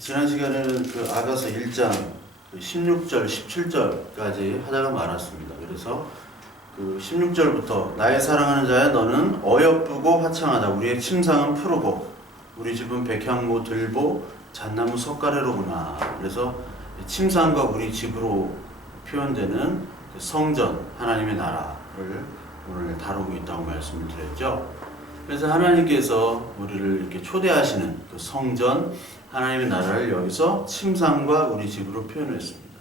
지난 시간에는 그 아가서 1장 16절, 17절까지 하다가 말았습니다. 그래서 그 16절부터 나의 사랑하는 자야 너는 어여쁘고 화창하다. 우리의 침상은 푸르고 우리 집은 백향모 들보 잣나무 석가래로구나. 그래서 침상과 우리 집으로 표현되는 성전, 하나님의 나라를 오늘 다루고 있다고 말씀을 드렸죠. 그래서 하나님께서 우리를 이렇게 초대하시는 그 성전, 하나님의 나라를 여기서 침상과 우리 집으로 표현했습니다.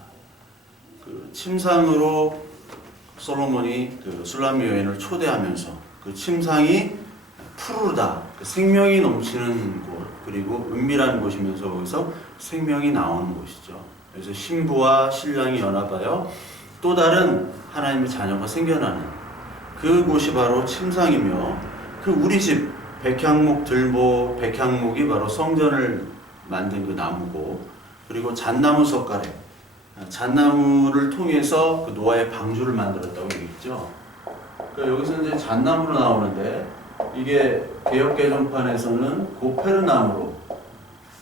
그 침상으로 솔로몬이 그 술람미 여인을 초대하면서 그 침상이 푸르다, 생명이 넘치는 곳, 그리고 은밀한 곳이면서 거기서 생명이 나오는 곳이죠. 그래서 신부와 신랑이 연합하여 또 다른 하나님의 자녀가 생겨나는 그곳이 바로 침상이며, 그 우리 집 백향목 들보, 백향목이 바로 성전을 만든 그 나무고, 그리고 잣나무 석가래, 잣나무를 통해서 그 노아의 방주를 만들었다고 얘기했죠. 그러니까 여기서 이제 잣나무로 나오는데, 이게 개역개정판에서는 고페르나무로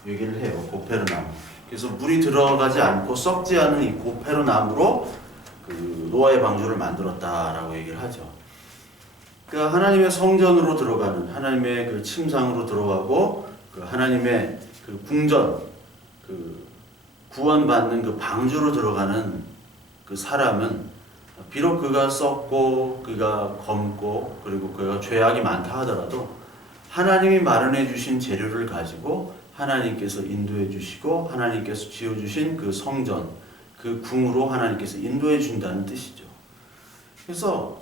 얘기를 해요. 고페르나무. 그래서 물이 들어가지 않고 썩지 않은 이 고페르나무로 그 노아의 방주를 만들었다라고 얘기를 하죠. 그러니까 하나님의 성전으로 들어가는, 하나님의 그 침상으로 들어가고 그 하나님의 그 궁전, 그 구원받는 그 방주로 들어가는 그 사람은 비록 그가 썩고 그가 검고 그리고 그가 죄악이 많다 하더라도 하나님이 마련해 주신 재료를 가지고 하나님께서 인도해 주시고 하나님께서 지어 주신 그 성전, 그 궁으로 하나님께서 인도해 준다는 뜻이죠. 그래서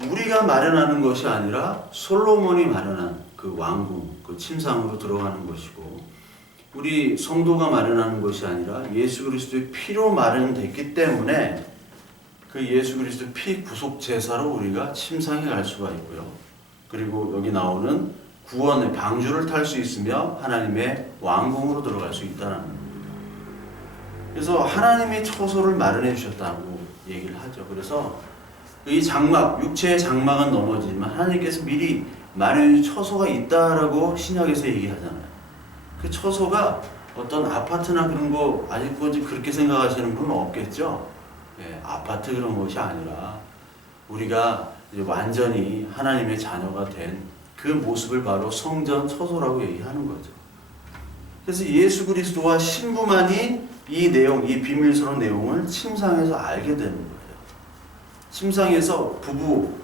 우리가 마련하는 것이 아니라 솔로몬이 마련한 그 왕궁, 그 침상으로 들어가는 것이고, 우리 성도가 마련하는 것이 아니라 예수 그리스도의 피로 마련됐기 때문에 그 예수 그리스도의 피 구속 제사로 우리가 침상에 갈 수가 있고요. 그리고 여기 나오는 구원의 방주를 탈 수 있으며 하나님의 왕궁으로 들어갈 수 있다는 겁니다. 그래서 하나님이 처소를 마련해 주셨다고 얘기를 하죠. 그래서 이 장막, 육체의 장막은 넘어지지만 하나님께서 미리 마련해 준 처소가 있다라고 신약에서 얘기하잖아요. 그 처소가 어떤 아파트나 그런 거 아직 그렇게 생각하시는 분은 없겠죠. 예, 아파트 그런 것이 아니라 우리가 이제 완전히 하나님의 자녀가 된 그 모습을 바로 성전 처소라고 얘기하는 거죠. 그래서 예수 그리스도와 신부만이 이 내용, 이 비밀스러운 내용을 침상에서 알게 되는 거예요. 침상에서 부부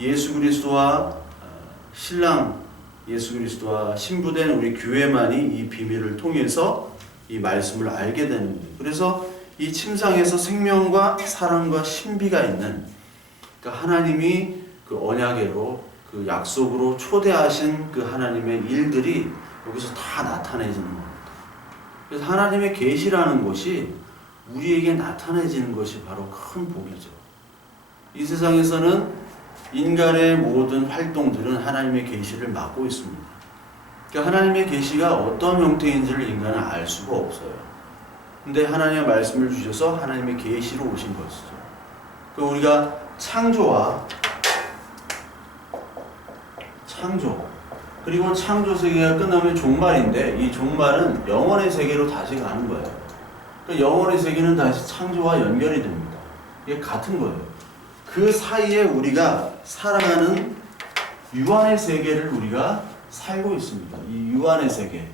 예수 그리스도와 신랑 예수 그리스도와 신부된 우리 교회만이 이 비밀을 통해서 이 말씀을 알게 되는 거예요. 그래서 이 침상에서 생명과 사랑과 신비가 있는, 그러니까 하나님이 그 언약으로 그 약속으로 초대하신 그 하나님의 일들이 여기서 다 나타내지는 겁니다. 그래서 하나님의 계시라는 것이 우리에게 나타내지는 것이 바로 큰 복이죠. 이 세상에서는 인간의 모든 활동들은 하나님의 계시를 막고 있습니다. 그러니까 하나님의 계시가 어떤 형태인지를 인간은 알 수가 없어요. 근데 하나님의 말씀을 주셔서 하나님의 계시로 오신 것이죠. 그러니까 우리가 창조 그리고 창조 세계가 끝나면 종말인데, 이 종말은 영원의 세계로 다시 가는 거예요. 그러니까 영원의 세계는 다시 창조와 연결이 됩니다. 이게 같은 거예요. 그 사이에 우리가 살아가는 유한의 세계를 우리가 살고 있습니다. 이 유한의 세계.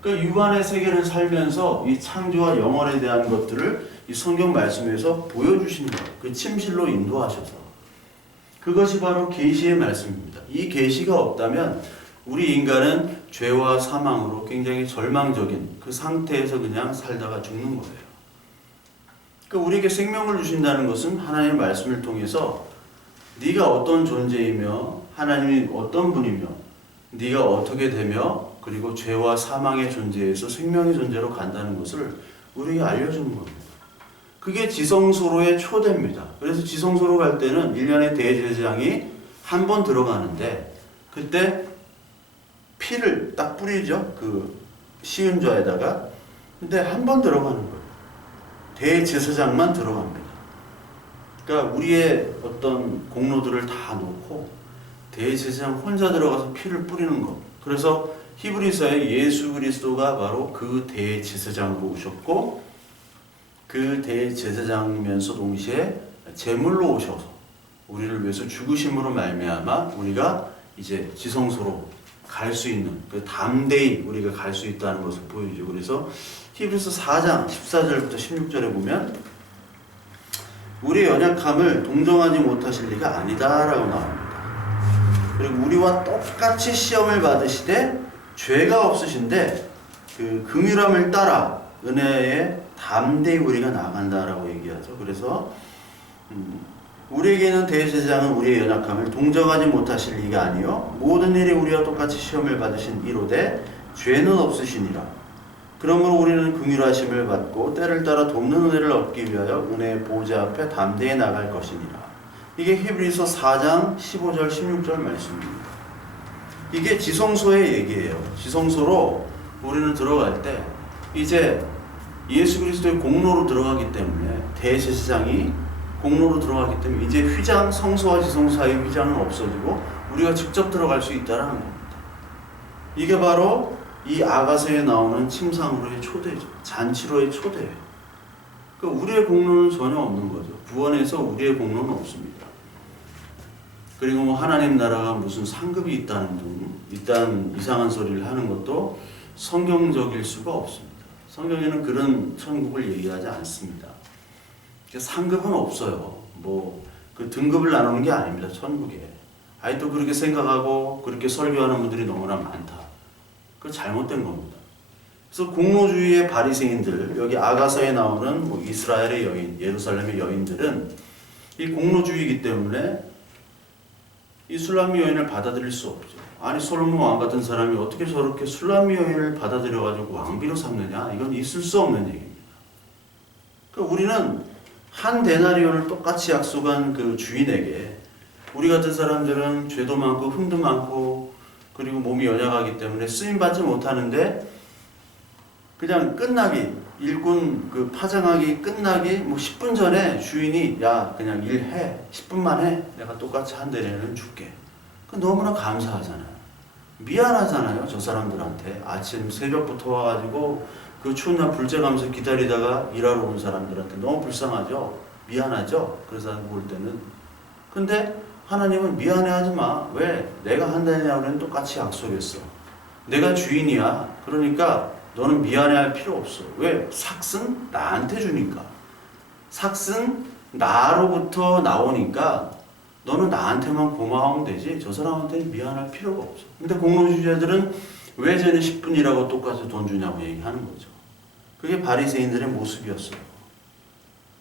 그 유한의 세계를 살면서 이 창조와 영원에 대한 것들을 이 성경 말씀에서 보여주시는 거예요. 그 침실로 인도하셔서. 그것이 바로 계시의 말씀입니다. 이 계시가 없다면 우리 인간은 죄와 사망으로 굉장히 절망적인 그 상태에서 그냥 살다가 죽는 거예요. 그러니까 우리에게 생명을 주신다는 것은 하나님의 말씀을 통해서 네가 어떤 존재이며 하나님이 어떤 분이며 네가 어떻게 되며 그리고 죄와 사망의 존재에서 생명의 존재로 간다는 것을 우리에게 알려주는 겁니다. 그게 지성소로의 초대입니다. 그래서 지성소로 갈 때는 1년에 대제사장이 한 번 들어가는데 그때 피를 딱 뿌리죠. 그 시은좌에다가. 근데 한 번 들어가는 거예요. 대제사장만 들어갑니다. 그러니까 우리의 어떤 공로들을 다 놓고 대제사장 혼자 들어가서 피를 뿌리는 것. 그래서 히브리서에 예수 그리스도가 바로 그 대제사장으로 오셨고 그 대제사장이면서 동시에 제물로 오셔서 우리를 위해서 죽으심으로 말미암아 우리가 이제 지성소로 갈 수 있는 그 담대히 우리가 갈 수 있다는 것을 보여주죠. 그래서 히브리서 4장 14절부터 16절에 보면 우리의 연약함을 동정하지 못하실 리가 아니다라고 나옵니다. 그리고 우리와 똑같이 시험을 받으시되 죄가 없으신데 그 긍휼함을 따라 은혜에 담대히 우리가 나간다라고 얘기하죠. 그래서 우리에게는 대제사장은 우리의 연약함을 동정하지 못하실 리가 아니요 모든 일에 우리와 똑같이 시험을 받으신 이로되 죄는 없으시니라. 그러므로 우리는 긍휼하심을 받고 때를 따라 돕는 은혜를 얻기 위하여 은혜의 보좌 앞에 담대히 나갈 것이니라. 이게 히브리서 4장 15절 16절 말씀입니다. 이게 지성소의 얘기예요. 지성소로 우리는 들어갈 때 이제 예수 그리스도의 공로로 들어가기 때문에 대제사장이 공로로 들어가기 때문에 이제 휘장, 성소와 지성소 사이 휘장은 없어지고 우리가 직접 들어갈 수 있다는 겁니다. 이게 바로 이 아가서에 나오는 침상으로의 초대죠. 잔치로의 초대예요. 그러니까 우리의 공로는 전혀 없는 거죠. 구원에서 우리의 공로는 없습니다. 그리고 뭐 하나님 나라가 무슨 상급이 있다는 이상한 소리를 하는 것도 성경적일 수가 없습니다. 성경에는 그런 천국을 얘기하지 않습니다. 상급은 없어요. 뭐 그 등급을 나누는 게 아닙니다. 천국에. 아직도 그렇게 생각하고 그렇게 설교하는 분들이 너무나 많다. 그 잘못된 겁니다. 그래서 공로주의의 바리새인들, 여기 아가서에 나오는 뭐 이스라엘의 여인, 예루살렘의 여인들은 이 공로주의이기 때문에 이 술람미 여인을 받아들일 수 없죠. 아니 솔로몬 왕 같은 사람이 어떻게 저렇게 술람미 여인을 받아들여가지고 왕비로 삼느냐? 이건 있을 수 없는 얘기입니다. 그러니까 우리는 한 데나리온을 똑같이 약속한 그 주인에게 우리 같은 사람들은 죄도 많고 흠도 많고 그리고 몸이 연약하기 때문에 쓰임받지 못하는데 그냥 끝나기 일꾼 그 파장하기 끝나기 뭐 10분 전에 주인이 야 그냥 일해 10분만 해 내가 똑같이 한 데나리온 줄게. 그 너무나 감사하잖아요. 미안하잖아요. 저 사람들한테 아침 새벽부터 와가지고 그 추운 날 불쬐가면서 기다리다가 일하러 온 사람들한테 너무 불쌍하죠. 미안하죠. 그래서 볼 때는. 근데 하나님은 미안해하지 마. 왜? 내가 한다냐고는 똑같이 약속했어. 내가 주인이야. 그러니까 너는 미안해할 필요 없어. 왜? 삭은 나한테 주니까. 삭은 나로부터 나오니까 너는 나한테만 고마워하면 되지 저 사람한테는 미안할 필요가 없어. 근데 공로주의자들은 왜 쟤는 10분이라고 똑같이 돈 주냐고 얘기하는 거죠. 그게 바리새인들의 모습이었어요.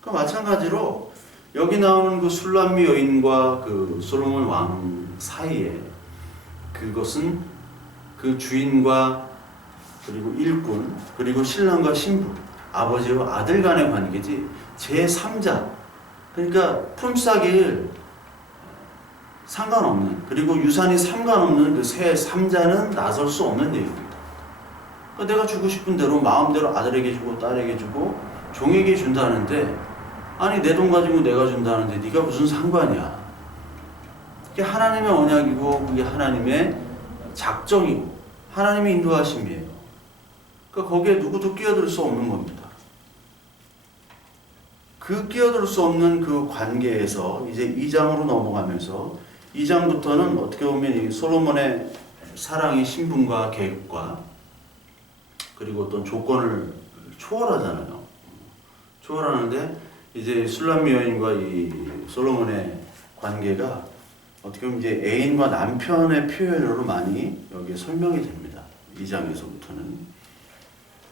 그 마찬가지로 여기 나오는 그 술람미 여인과 그 솔로몬 왕 사이에 그것은 그 주인과 그리고 일꾼 그리고 신랑과 신부 아버지와 아들 간의 관계지 제3자 그러니까 품삯일 상관없는 그리고 유산이 상관없는 그 세 3자는 나설 수 없는 얘기입니다. 그러니까 내가 주고 싶은 대로 마음대로 아들에게 주고 딸에게 주고 종에게 준다는데 아니 내 돈 가지고 내가 준다는데 네가 무슨 상관이야. 그게 하나님의 언약이고 그게 하나님의 작정이고 하나님의 인도하심이에요. 그러니까 거기에 누구도 끼어들 수 없는 겁니다. 그 끼어들 수 없는 그 관계에서 이제 2장으로 넘어가면서 2장부터는 어떻게 보면 이 솔로몬의 사랑의 신분과 계급과 그리고 어떤 조건을 초월하잖아요. 초월하는데 이제 술람미 여인과 이 솔로몬의 관계가 어떻게 보면 이제 애인과 남편의 표현으로 많이 여기에 설명이 됩니다. 2장에서부터는.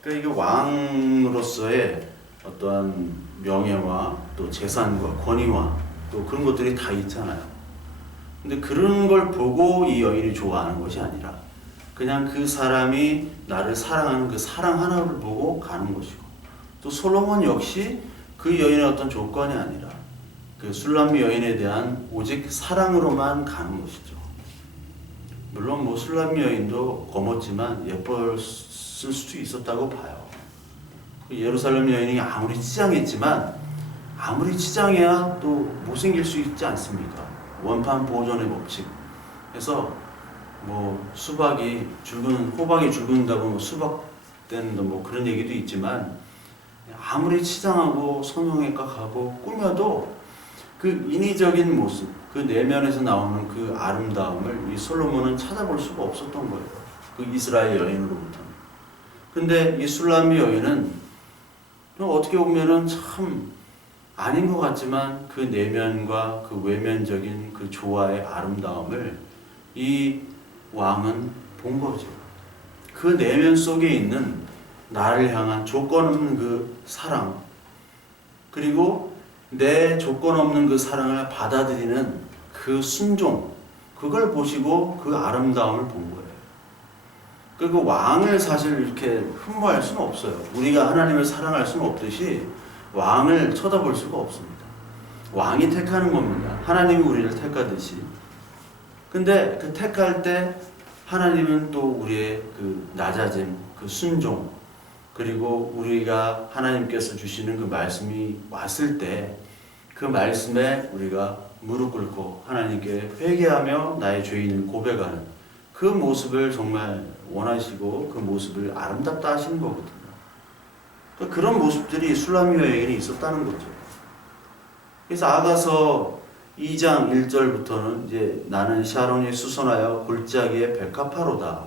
그러니까 이게 왕으로서의 어떠한 명예와 또 재산과 권위와 또 그런 것들이 다 있잖아요. 근데 그런 걸 보고 이 여인이 좋아하는 것이 아니라 그냥 그 사람이 나를 사랑하는 그 사랑 하나를 보고 가는 것이고 또 솔로몬 역시 그 여인의 어떤 조건이 아니라 그 술람미 여인에 대한 오직 사랑으로만 가는 것이죠. 물론 뭐 술람미 여인도 검었지만 예뻤을 수도 있었다고 봐요. 예루살렘 여인이 아무리 치장했지만 아무리 치장해야 또 못생길 수 있지 않습니까? 원판 보존의 법칙. 그래서 뭐 수박이 호박이 죽는다고 뭐 수박 때는 뭐 그런 얘기도 있지만, 아무리 치장하고 성형외과 가고 꾸며도 그 인위적인 모습, 그 내면에서 나오는 그 아름다움을 이 솔로몬은 찾아볼 수가 없었던 거예요. 그 이스라엘 여인으로부터. 근데 이 술람미 여인은 어떻게 보면은 참 아닌 것 같지만 그 내면과 그 외면적인 그 조화의 아름다움을 이 왕은 본 거죠. 그 내면 속에 있는 나를 향한 조건 없는 그 사랑, 그리고 내 조건 없는 그 사랑을 받아들이는 그 순종, 그걸 보시고 그 아름다움을 본 거예요. 그리고 왕을 사실 이렇게 흠모할 수는 없어요. 우리가 하나님을 사랑할 수는 없듯이 왕을 쳐다볼 수가 없습니다. 왕이 택하는 겁니다. 하나님이 우리를 택하듯이. 근데 그 택할 때 하나님은 또 우리의 그 낮아짐, 그 순종, 그리고 우리가 하나님께서 주시는 그 말씀이 왔을 때 그 말씀에 우리가 무릎 꿇고 하나님께 회개하며 나의 죄인을 고백하는 그 모습을 정말 원하시고 그 모습을 아름답다 하시는 거거든요. 그런 모습들이 술람미 여인에게 있었다는 거죠. 그래서 아가서 2장 1절부터는 이제 나는 샤론이 수선하여 골짜기의 백합화로다.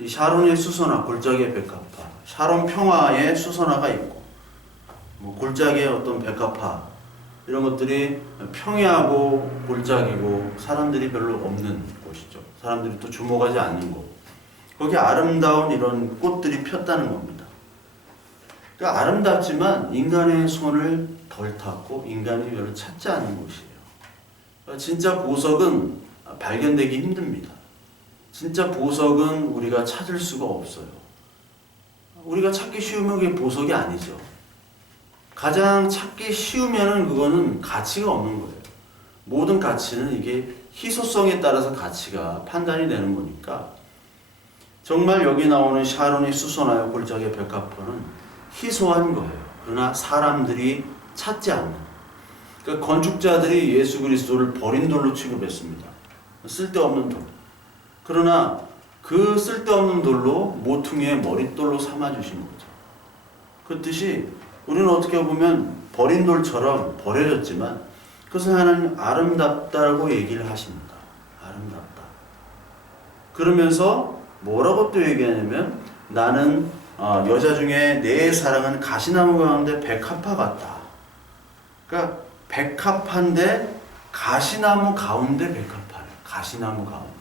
이 샤론의 수선화, 골짜기의 백합화, 샤론 평화의 수선화가 있고, 뭐 골짜기의 어떤 백합화 이런 것들이 평야하고 골짜기고 사람들이 별로 없는 곳이죠. 사람들이 또 주목하지 않는 곳. 거기 아름다운 이런 꽃들이 폈다는 겁니다. 그러니까 아름답지만 인간의 손을 덜 탔고 인간이 별로 찾지 않는 곳이에요. 그러니까 진짜 보석은 발견되기 힘듭니다. 진짜 보석은 우리가 찾을 수가 없어요. 우리가 찾기 쉬우면 그게 보석이 아니죠. 가장 찾기 쉬우면은 그거는 가치가 없는 거예요. 모든 가치는 이게 희소성에 따라서 가치가 판단이 되는 거니까, 정말 여기 나오는 샤론이 수선하여 골짜기의 백합화는 희소한 거예요. 그러나 사람들이 찾지 않는. 그러니까 건축자들이 예수 그리스도를 버린 돌로 취급했습니다. 쓸데없는 돌. 그러나 그 쓸데없는 돌로 모퉁이의 머릿돌로 삼아주신 거죠. 그 뜻이 우리는 어떻게 보면 버린 돌처럼 버려졌지만 그것을 하나님 아름답다고 얘기를 하십니다. 아름답다. 그러면서 뭐라고 또 얘기하냐면 나는 여자 중에 내 사랑은 가시나무 가운데 백합화 같다. 그러니까 백합화인데 가시나무 가운데 백합화를. 가시나무 가운데.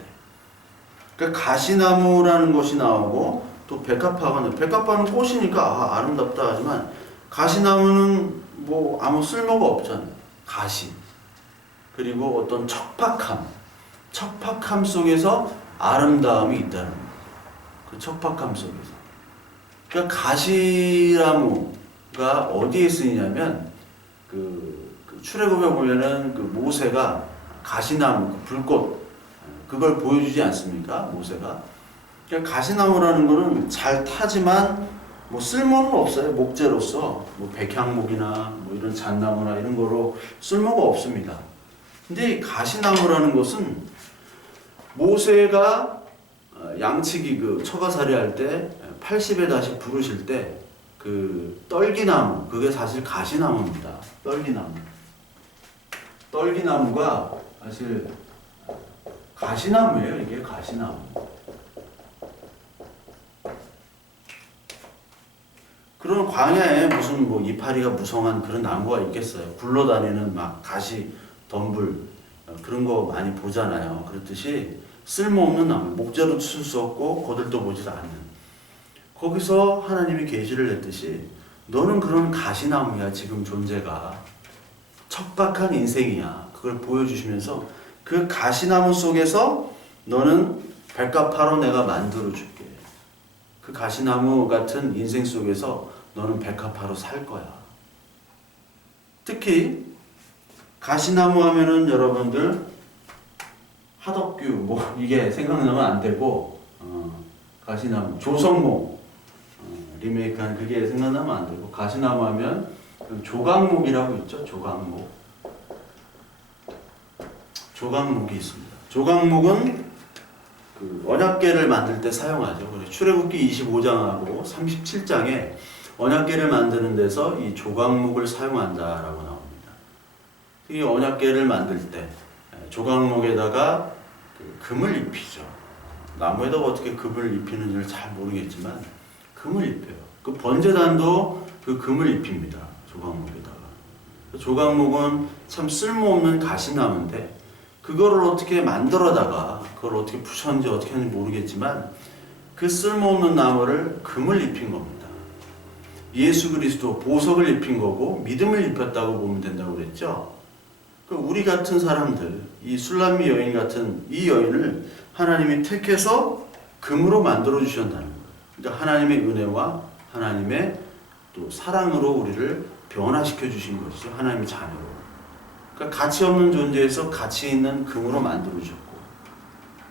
그러니까 가시나무라는 것이 나오고 또 백합화가 나와요. 백합화는 꽃이니까 아름답다 하지만 가시나무는 뭐 아무 쓸모가 없잖아요. 가시. 그리고 어떤 척박함 속에서 아름다움이 있다는 거예요. 그 척박함 속에서. 그러니까 가시나무가 어디에 쓰이냐면 그 출애굽에 보면은 그 모세가 가시나무, 그 불꽃, 그걸 보여주지 않습니까? 모세가. 그러니까 가시나무라는 거는 잘 타지만 뭐 쓸모는 없어요. 목재로서 뭐 백향목이나 뭐 이런 잣나무나 이런 거로 쓸모가 없습니다. 근데 가시나무라는 것은 모세가 양치기 그 처가살이 할 때 80에 다시 부르실 때 그 떨기나무, 그게 사실 가시나무입니다. 떨기나무가 사실 가시나무예요. 이게 가시나무. 그런 광야에 무슨 뭐 이파리가 무성한 그런 나무가 있겠어요. 굴러다니는 막 가시, 덤불 그런 거 많이 보잖아요. 그렇듯이 쓸모없는 나무, 목재로 쓸 수 없고 거들떠 보지도 않는. 거기서 하나님이 계시를 냈듯이 너는 그런 가시나무야. 지금 존재가 척박한 인생이야. 그걸 보여주시면서 그 가시나무 속에서 너는 백합화로 내가 만들어줄게. 그 가시나무 같은 인생 속에서 너는 백합화로 살 거야. 특히 가시나무 하면은 여러분들 하덕규 뭐 이게 생각나면 안 되고 가시나무 조성모 리메이크한 그게 생각나면 안 되고, 가시나무 하면 조각목이라고 있죠. 조각목. 조각목이 있습니다. 조각목은 그 언약궤를 만들 때 사용하죠. 그래서 출애굽기 25장하고 37장에 언약궤를 만드는 데서 이 조각목을 사용한다라고 나옵니다. 이 언약궤를 만들 때 조각목에다가 그 금을 입히죠. 나무에다가 어떻게 금을 입히는지를 잘 모르겠지만 금을 입혀요. 그 번제단도 그 금을 입힙니다. 조각목에다가. 조각목은 참 쓸모없는 가시나무인데 그거를 어떻게 만들어다가 그걸 어떻게 부셨는지 어떻게 하는지 모르겠지만 그 쓸모없는 나무를 금을 입힌 겁니다. 예수 그리스도 보석을 입힌 거고 믿음을 입혔다고 보면 된다고 그랬죠. 우리 같은 사람들, 이 술람미 여인 같은 이 여인을 하나님이 택해서 금으로 만들어 주셨다는 거예요. 그러니까 하나님의 은혜와 하나님의 또 사랑으로 우리를 변화시켜 주신 것이죠. 하나님의 자녀로. 그러니까 가치 없는 존재에서 가치 있는 금으로 만들어 주셨고,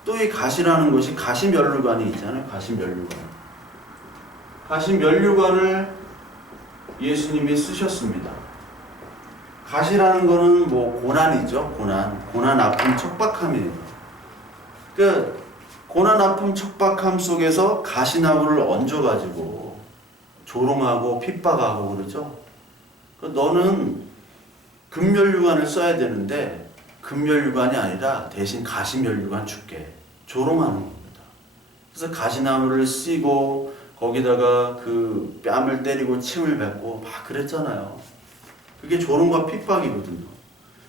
또 이 가시라는 것이 가시면류관이 있잖아요. 가시면류관. 가시면류관을 예수님이 쓰셨습니다. 가시라는 거는 뭐 고난이죠. 고난, 아픔, 척박함이에요. 그 고난, 아픔, 척박함 속에서 가시나무를 얹어가지고 조롱하고 핍박하고 그러죠. 너는 금면류관을 써야 되는데 금면류관이 아니라 대신 가시면류관 줄게. 조롱하는 겁니다. 그래서 가시나무를 쓰고 거기다가 그 뺨을 때리고 침을 뱉고 막 그랬잖아요. 그게 조롱과 핍박이거든요.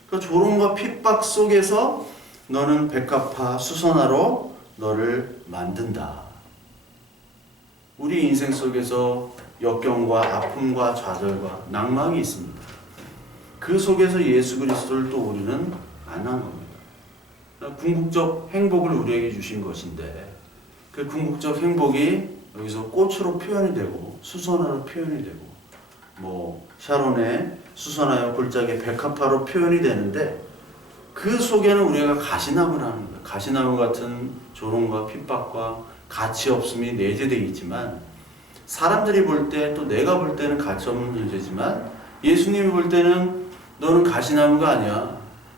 그 조롱과 핍박 속에서 너는 백합화 수선화로 너를 만든다. 우리 인생 속에서 역경과 아픔과 좌절과 낭망이 있습니다. 그 속에서 예수 그리스도를 또 우리는 만난 겁니다. 궁극적 행복을 우리에게 주신 것인데 그 궁극적 행복이 여기서 꽃으로 표현이 되고 수선화로 표현이 되고 뭐 샤론의 수선화와 골짜기의 백합화로 표현이 되는데 그 속에는 우리가 가시나무라는 거예요. 가시나무 같은 조롱과 핍박과 가치 없음이 내재되어 있지만 사람들이 볼 때 또 내가 볼 때는 가치 없는 존재지만 예수님이 볼 때는 너는 가시나무가 아니야.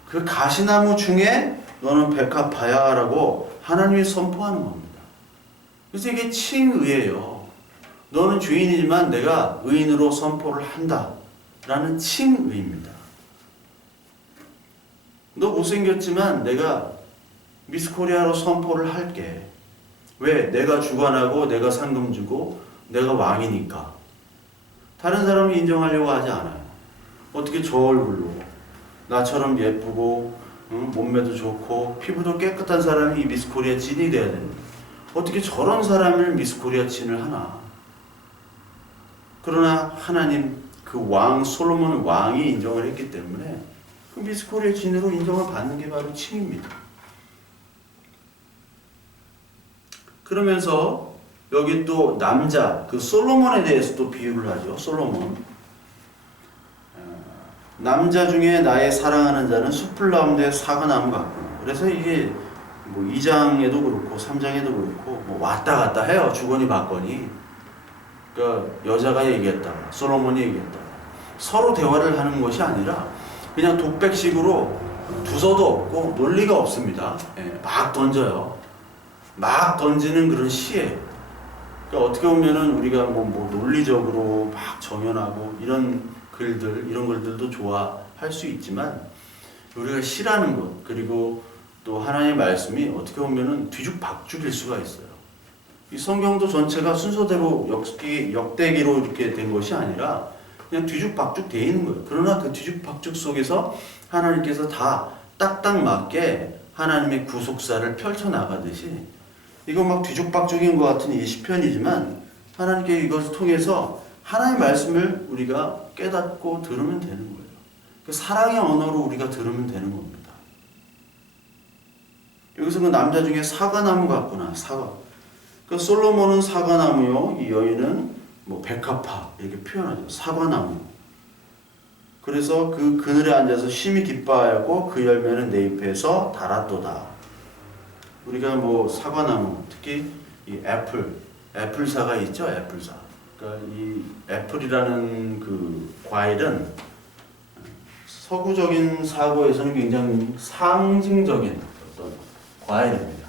그 가시나무 중에 너는 백합화야 라고 하나님이 선포하는 겁니다. 그래서 이게 칭의예요. 너는 죄인이지만 내가 의인으로 선포를 한다 라는 칭의입니다. 너 못생겼지만 내가 미스코리아로 선포를 할게. 왜? 내가 주관하고 내가 상금 주고 내가 왕이니까. 다른 사람이 인정하려고 하지 않아요. 어떻게 저 얼굴로 나처럼 예쁘고 몸매도 좋고 피부도 깨끗한 사람이 미스코리아 진이 돼야 되는데 어떻게 저런 사람을 미스코리아 진을 하나. 그러나 하나님 그 왕 솔로몬 왕이 인정을 했기 때문에 그 미스코리아 진으로 인정을 받는 게 바로 칭입니다. 그러면서 여기 또 남자 그 솔로몬에 대해서 또 비유를 하죠. 솔로몬 남자 중에 나의 사랑하는 자는 숲을 가운데 사과나무 같구나. 그래서 이게 뭐 2장에도 그렇고 3장에도 그렇고 뭐 왔다 갔다 해요. 주거니 받거니. 그러니까 여자가 얘기했다가 솔로몬이 얘기했다가 서로 대화를 하는 것이 아니라 그냥 독백식으로 두서도 없고 논리가 없습니다. 예, 막 던져요. 막 던지는 그런 시예요. 그러니까 어떻게 보면은 우리가 뭐 논리적으로 막 정연하고 이런 글들, 이런 글들도 좋아할 수 있지만 우리가 시라는 것, 그리고 또 하나님의 말씀이 어떻게 보면은 뒤죽박죽일 수가 있어요. 이 성경도 전체가 순서대로 역대기로 이렇게 된 것이 아니라 그냥 뒤죽박죽 돼 있는 거예요. 그러나 그 뒤죽박죽 속에서 하나님께서 다 딱딱 맞게 하나님의 구속사를 펼쳐나가듯이 이거 막 뒤죽박죽인 것 같은 이 시편이지만 하나님께 이것을 통해서 하나님의 말씀을 우리가 깨닫고 들으면 되는 거예요. 그 사랑의 언어로 우리가 들으면 되는 겁니다. 여기서 그 남자 중에 사과나무 같구나. 사과. 그 솔로몬은 사과나무요. 이 여인은 뭐 백합화 이렇게 표현하죠. 사과나무. 그래서 그 그늘에 앉아서 심히 기뻐하였고 그 열매는 내 잎에서 달았도다. 우리가 뭐 사과나무, 특히 이 애플사가 있죠. 애플사. 그러니까 이 애플이라는 그 과일은 서구적인 사고에서는 굉장히 상징적인 어떤 과일입니다.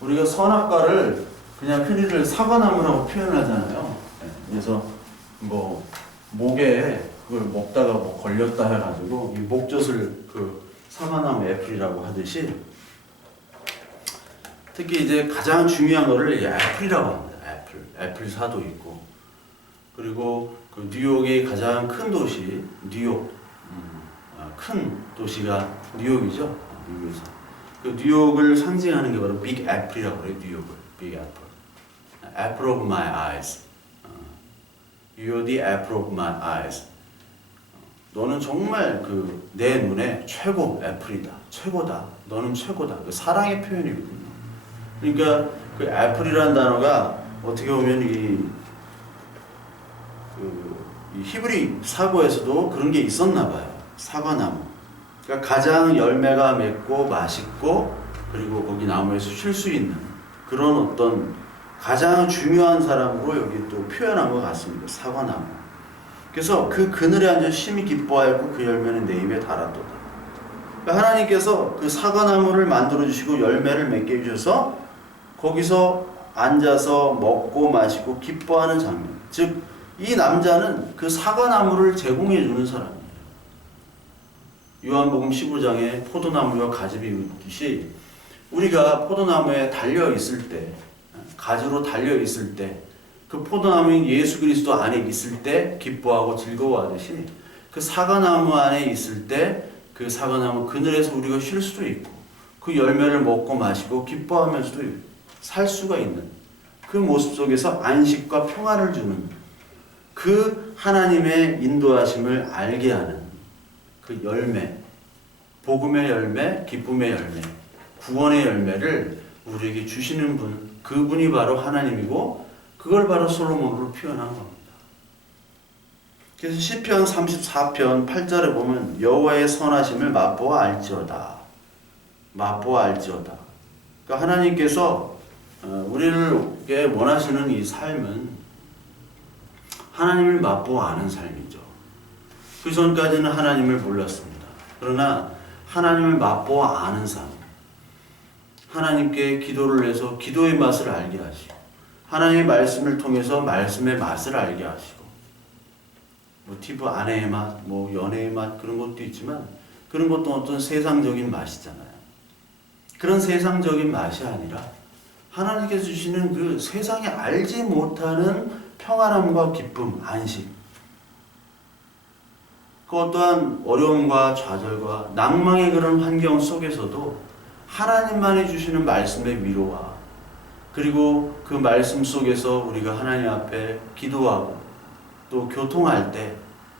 우리가 선악과를 그냥 흔히들 사과나무라고 표현하잖아요. 그래서 뭐 목에 그걸 먹다가 뭐 걸렸다 해가지고 이 목젖을 그 사과나무 애플이라고 하듯이, 특히 이제 가장 중요한 거를 애플이라고 합니다. 애플사도 있고, 그리고 그 뉴욕의 가장 큰 도시 뉴욕, 큰 도시가 뉴욕이죠. 뉴욕에서 그 뉴욕을 상징하는 게 바로 빅 애플이라고 해요. 뉴욕을 빅 애플, apple of my eyes. You're the apple of my eyes. 너는 정말 그 내 눈에 최고 애플이다, 최고다, 너는 최고다. 그 사랑의 표현이거든요. 그러니까 그 애플이라는 단어가 어떻게 보면 이 히브리 사고에서도 그런 게 있었나 봐요. 사과나무. 그러니까 가장 열매가 맺고 맛있고, 그리고 거기 나무에서 쉴 수 있는 그런 어떤 가장 중요한 사람으로 여기 또 표현한 것 같습니다. 사과나무. 그래서 그 그늘에 앉아 심히 기뻐하였고 그 열매는 내 입에 달았도다. 그러니까 하나님께서 그 사과나무를 만들어 주시고 열매를 맺게 해주셔서 거기서 앉아서 먹고 마시고 기뻐하는 장면. 즉 이 남자는 그 사과나무를 제공해 주는 사람이에요. 요한복음 15장에 포도나무와 가지비 있듯이 우리가 포도나무에 달려 있을 때, 가지로 달려 있을 때, 그 포도나무인 예수 그리스도 안에 있을 때 기뻐하고 즐거워하듯이 그 사과나무 안에 있을 때 그 사과나무 그늘에서 우리가 쉴 수도 있고 그 열매를 먹고 마시고 기뻐하면서도 살 수가 있는 그 모습 속에서 안식과 평화를 주는 그 하나님의 인도하심을 알게 하는 그 열매, 복음의 열매, 기쁨의 열매, 구원의 열매를 우리에게 주시는 분, 그분이 바로 하나님이고 그걸 바로 솔로몬으로 표현한 겁니다. 그래서 시편 34편 8절에 보면 여호와의 선하심을 맛보아 알지어다. 맛보아 알지어다. 그러니까 하나님께서 우리에게 원하시는 이 삶은 하나님을 맛보아 아는 삶이죠. 그 전까지는 하나님을 몰랐습니다. 그러나 하나님을 맛보아 아는 삶, 하나님께 기도를 해서 기도의 맛을 알게 하시고 하나님의 말씀을 통해서 말씀의 맛을 알게 하시고, 모티브 아내의 맛, 뭐 연애의 맛 그런 것도 있지만 그런 것도 어떤 세상적인 맛이잖아요. 그런 세상적인 맛이 아니라 하나님께서 주시는 그 세상에 알지 못하는 평안함과 기쁨, 안식, 그 어떠한 어려움과 좌절과 낭망의 그런 환경 속에서도 하나님만이 주시는 말씀의 위로와, 그리고 그 말씀 속에서 우리가 하나님 앞에 기도하고 또 교통할 때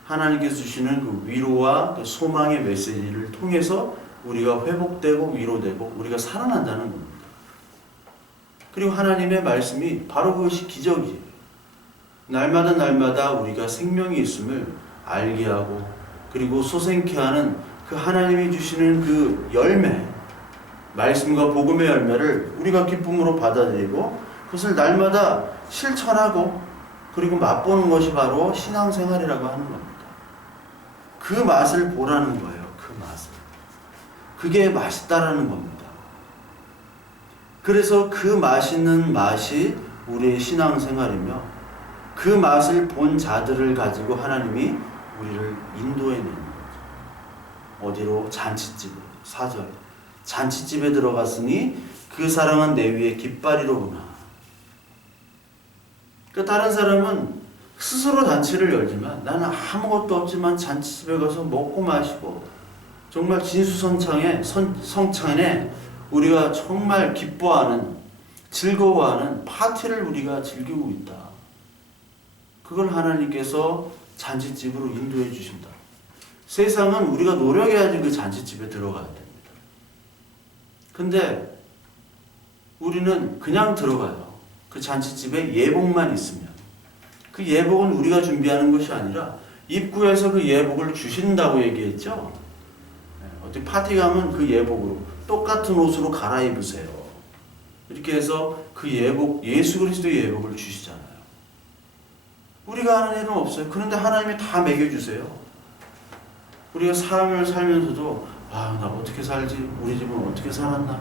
하나님께서 주시는 그 위로와 그 소망의 메시지를 통해서 우리가 회복되고 위로되고 우리가 살아난다는 겁니다. 그리고 하나님의 말씀이 바로 그것이 기적이에요. 날마다 날마다 우리가 생명이 있음을 알게 하고 그리고 소생케 하는 그 하나님이 주시는 그 열매, 말씀과 복음의 열매를 우리가 기쁨으로 받아들이고 그것을 날마다 실천하고 그리고 맛보는 것이 바로 신앙생활이라고 하는 겁니다. 그 맛을 보라는 거예요. 그 맛을. 그게 맛있다라는 겁니다. 그래서 그 맛있는 맛이 우리의 신앙생활이며 그 맛을 본 자들을 가지고 하나님이 우리를 인도해내는 거죠. 어디로? 잔치집으로. 4절. 잔치집에 들어갔으니 그 사랑은 내 위에 깃발이로구나. 그 다른 사람은 스스로 잔치를 열지만 나는 아무것도 없지만 잔치집에 가서 먹고 마시고 정말 진수성찬에 우리가 정말 기뻐하는, 즐거워하는 파티를 우리가 즐기고 있다. 그걸 하나님께서 잔치집으로 인도해 주신다. 세상은 우리가 노력해야지 그 잔치집에 들어가야 됩니다. 근데 우리는 그냥 들어가요. 그 잔치집에 예복만 있으면. 그 예복은 우리가 준비하는 것이 아니라 입구에서 그 예복을 주신다고 얘기했죠. 어디 파티 가면 그 예복으로 똑같은 옷으로 갈아입으세요. 이렇게 해서 그 예복, 예수 그리스도의 예복을 주시잖아요. 우리가 하는 일은 없어요. 그런데 하나님이 다 먹여주세요. 우리가 삶을 살면서도 나 어떻게 살지? 우리 집은 어떻게 살았나?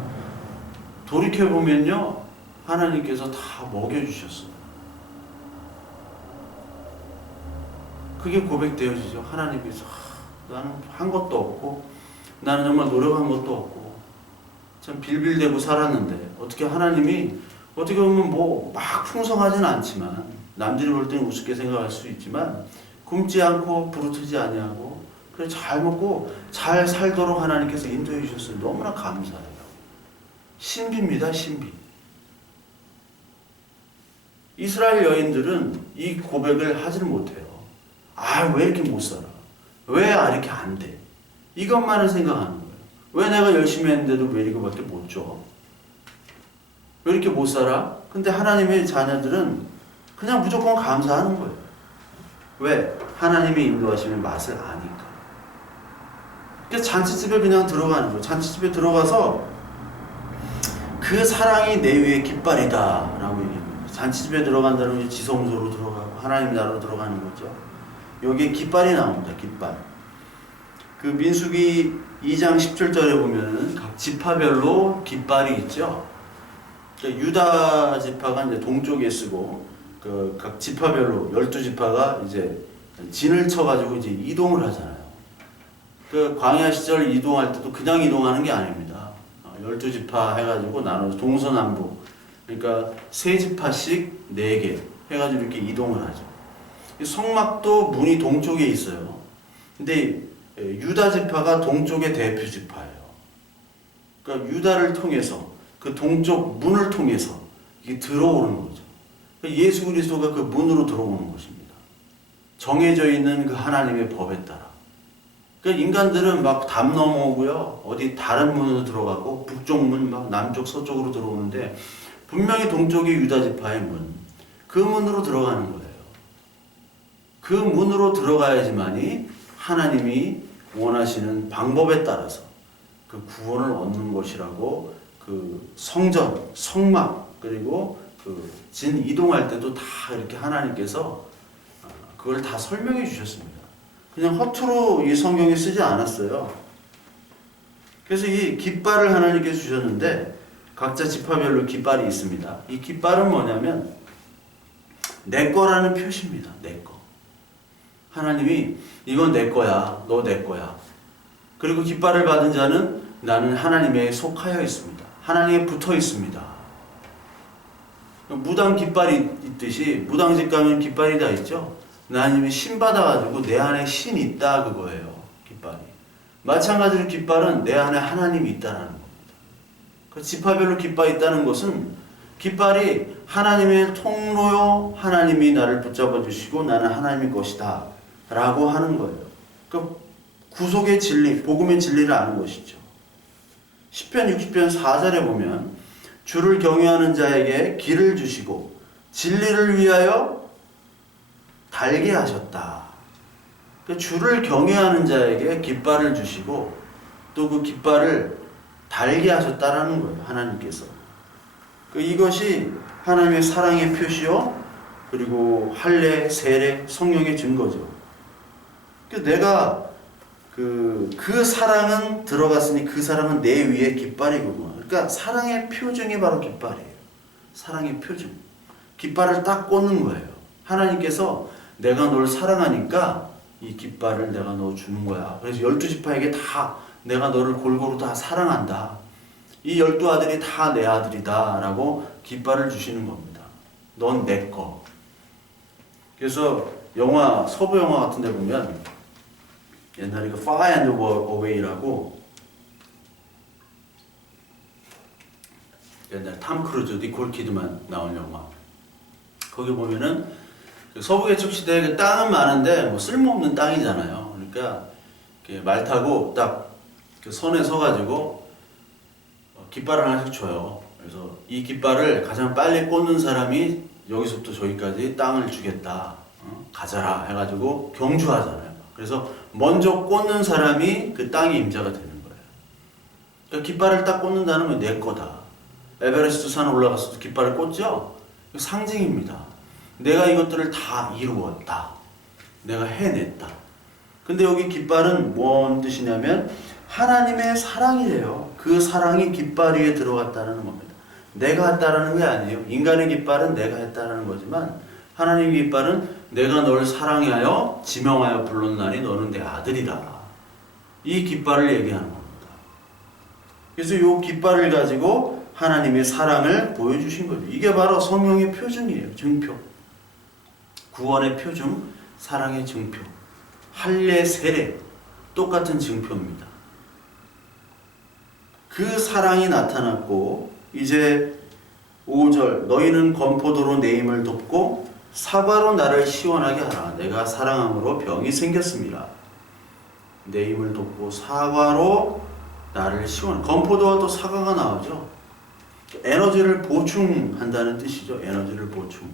돌이켜보면요, 하나님께서 다 먹여주셨어요. 그게 고백되어지죠. 하나님께서 나는 한 것도 없고 나는 정말 노력한 것도 없고 참 빌빌대고 살았는데 어떻게 하나님이 어떻게 보면 뭐 막 풍성하진 않지만 남들이 볼 때는 우습게 생각할 수 있지만 굶지 않고 부르트지 아니하고 그래 잘 먹고 잘 살도록 하나님께서 인도해 주셨어요. 너무나 감사해요. 신비입니다. 신비. 이스라엘 여인들은 이 고백을 하지를 못해요. 왜 이렇게 못 살아? 왜 이렇게 안 돼? 이것만을 생각하는 거예요. 왜 내가 열심히 했는데도 왜 이거밖에 못 줘? 왜 이렇게 못 살아? 근데 하나님의 자녀들은 그냥 무조건 감사하는 거예요. 왜? 하나님의 인도하시면 맛을 아니까. 그래서 잔치집에 그냥 들어가는 거예요. 잔치집에 들어가서 그 사랑이 내 위에 깃발이다 라고 얘기합니다. 잔치집에 들어간다는 건 지성소로 들어가고 하나님 나라로 들어가는 거죠. 여기에 깃발이 나옵니다. 깃발. 그 민수기 2장 17절에 보면은 각 지파별로 깃발이 있죠. 그러니까 유다 지파가 이제 동쪽에 쓰고 그 각 지파별로 12지파가 이제 진을 쳐가지고 이제 이동을 하잖아요. 그 광야 시절 이동할 때도 그냥 이동하는 게 아닙니다. 12지파 해가지고 나눠서 동서남북 그러니까 3지파씩 4개 해가지고 이렇게 이동을 하죠. 성막도 문이 동쪽에 있어요. 근데 유다 지파가 동쪽의 대표 지파예요. 그러니까 유다를 통해서 그 동쪽 문을 통해서 이게 들어오는 거죠. 그러니까 예수 그리스도가 그 문으로 들어오는 것입니다. 정해져 있는 그 하나님의 법에 따라. 그러니까 인간들은 막 담 넘어오고요. 어디 다른 문으로 들어가고 북쪽 문, 막 남쪽 서쪽으로 들어오는데 분명히 동쪽의 유다 지파의 문, 그 문으로 들어가는 거예요. 그 문으로 들어가야지만이 하나님이 원하시는 방법에 따라서 그 구원을 얻는 것이라고 그 성전, 성막 그리고 그 진 이동할 때도 다 이렇게 하나님께서 그걸 다 설명해 주셨습니다. 그냥 허투루 이 성경에 쓰지 않았어요. 그래서 이 깃발을 하나님께서 주셨는데 각자 지파별로 깃발이 있습니다. 이 깃발은 뭐냐면 내 거라는 표시입니다. 내 거. 하나님이 이건 내 거야. 너 내 거야. 그리고 깃발을 받은 자는 나는 하나님에 속하여 있습니다. 하나님에 붙어 있습니다. 무당 깃발이 있듯이 무당집 가면 깃발이 다 있죠. 하나님이 신 받아가지고 내 안에 신 있다 그거예요. 깃발이. 마찬가지로 깃발은 내 안에 하나님이 있다라는 겁니다. 그 지파별로 깃발이 있다는 것은 깃발이 하나님의 통로요. 하나님이 나를 붙잡아 주시고 나는 하나님의 것이다 라고 하는 거예요. 그 구속의 진리, 복음의 진리를 아는 것이죠. 10편 60편 4절에 보면 주를 경외하는 자에게 길을 주시고 진리를 위하여 달게 하셨다. 그러니까 주를 경외하는 자에게 깃발을 주시고 또 그 깃발을 달게 하셨다라는 거예요. 하나님께서. 이것이 하나님의 사랑의 표시요. 그리고 할례, 세례, 성령의 증거죠. 내가 그 사랑은 들어갔으니 그 사랑은 내 위에 깃발이구나. 그러니까 사랑의 표징이 바로 깃발이에요. 사랑의 표징. 깃발을 딱 꽂는 거예요. 하나님께서 내가 널 사랑하니까 이 깃발을 내가 너 주는 거야. 그래서 12지파에게 다 내가 너를 골고루 다 사랑한다. 이 12아들이 다 내 아들이다 라고 깃발을 주시는 겁니다. 넌 내 거. 그래서 영화, 서부 영화 같은 데 보면 옛날에 그 Far and Away라고 옛날 탐 크루즈, 니콜 키드만 나온 영화. 거기 보면은 그 서부 개척 시대에 그 땅은 많은데 뭐 쓸모없는 땅이잖아요. 그러니까 말 타고 딱 그 선에 서가지고 깃발을 하나씩 줘요. 그래서 이 깃발을 가장 빨리 꽂는 사람이 여기서부터 저기까지 땅을 주겠다. 가져라 해가지고 경주하잖아요. 그래서 먼저 꽂는 사람이 그 땅의 임자가 되는 거예요. 그러니까 깃발을 딱 꽂는다는 건 내 거다. 에베레스트 산 올라갔어도 깃발을 꽂죠? 상징입니다. 내가 이것들을 다 이루었다. 내가 해냈다. 근데 여기 깃발은 뭔 뜻이냐면 하나님의 사랑이래요. 그 사랑이 깃발 위에 들어갔다는 겁니다. 내가 했다라는 게 아니에요. 인간의 깃발은 내가 했다라는 거지만 하나님의 깃발은 내가 널 사랑하여 지명하여 불렀나니 너는 내 아들이라. 이 깃발을 얘기하는 겁니다. 그래서 이 깃발을 가지고 하나님의 사랑을 보여주신 거죠. 이게 바로 성령의 표준이에요. 증표. 구원의 표준, 사랑의 증표. 할례, 세례 똑같은 증표입니다. 그 사랑이 나타났고 이제 5절 너희는 건포도로 내 힘을 돕고 사과로 나를 시원하게 하라. 내가 사랑함으로 병이 생겼습니다. 내 힘을 돕고 사과로 나를 시원. 건포도와 또 사과가 나오죠. 에너지를 보충한다는 뜻이죠. 에너지를 보충.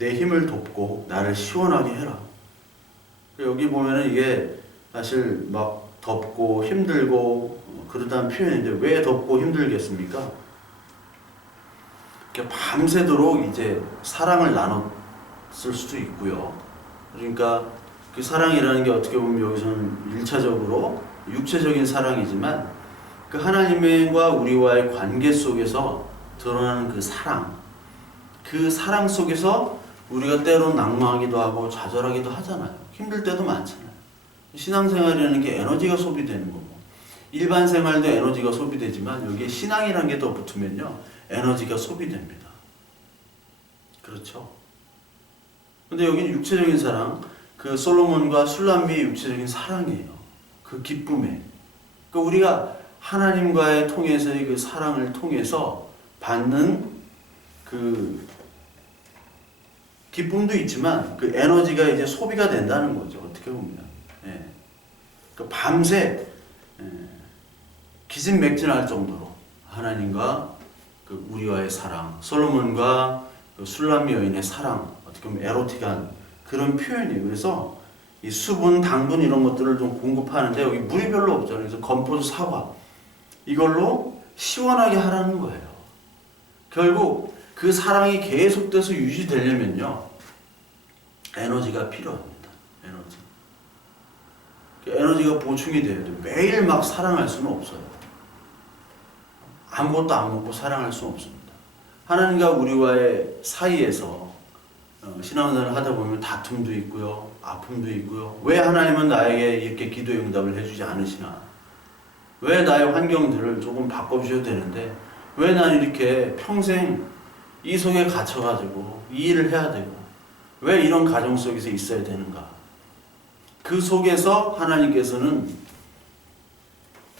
내 힘을 돕고 나를 시원하게 해라. 여기 보면은 이게 사실 막 덥고 힘들고 그러다는 표현인데 왜 덥고 힘들겠습니까? 밤새도록 이제 사랑을 나눴을 수도 있고요. 그러니까 그 사랑이라는 게 어떻게 보면 여기서는 1차적으로 육체적인 사랑이지만 그 하나님과 우리와의 관계 속에서 드러나는 그 사랑 속에서 우리가 때론 낙망하기도 하고 좌절하기도 하잖아요. 힘들 때도 많잖아요. 신앙생활이라는 게 에너지가 소비되는 거고 일반 생활도 에너지가 소비되지만 여기에 신앙이라는 게 더 붙으면요 에너지가 소비됩니다. 그렇죠? 근데 여기는 육체적인 사랑, 그 솔로몬과 술람미의 육체적인 사랑이에요. 그 기쁨에. 그러니까 우리가 하나님과의 통해서의 그 사랑을 통해서 받는 그 기쁨도 있지만 그 에너지가 이제 소비가 된다는 거죠. 어떻게 보면. 예. 그러니까 밤새 기진맥진할 정도로 하나님과 그 우리와의 사랑, 솔로몬과 그 술람미 여인의 사랑, 어떻게 보면 에로틱한 그런 표현이에요. 그래서 이 수분, 당분 이런 것들을 좀 공급하는데 여기 물이 별로 없죠. 그래서 건포도 사과 이걸로 시원하게 하라는 거예요. 결국 그 사랑이 계속돼서 유지되려면요 에너지가 필요합니다. 에너지가 보충이 돼야 돼요. 매일 막 사랑할 수는 없어요. 아무것도 안 먹고 사랑할 수는 없습니다. 하나님과 우리와의 사이에서 신앙생활을 하다 보면 다툼도 있고요. 아픔도 있고요. 왜 하나님은 나에게 이렇게 기도의 응답을 해주지 않으시나? 왜 나의 환경들을 조금 바꿔주셔도 되는데 왜 난 이렇게 평생 이 속에 갇혀가지고 이 일을 해야 되고 왜 이런 가정 속에서 있어야 되는가? 그 속에서 하나님께서는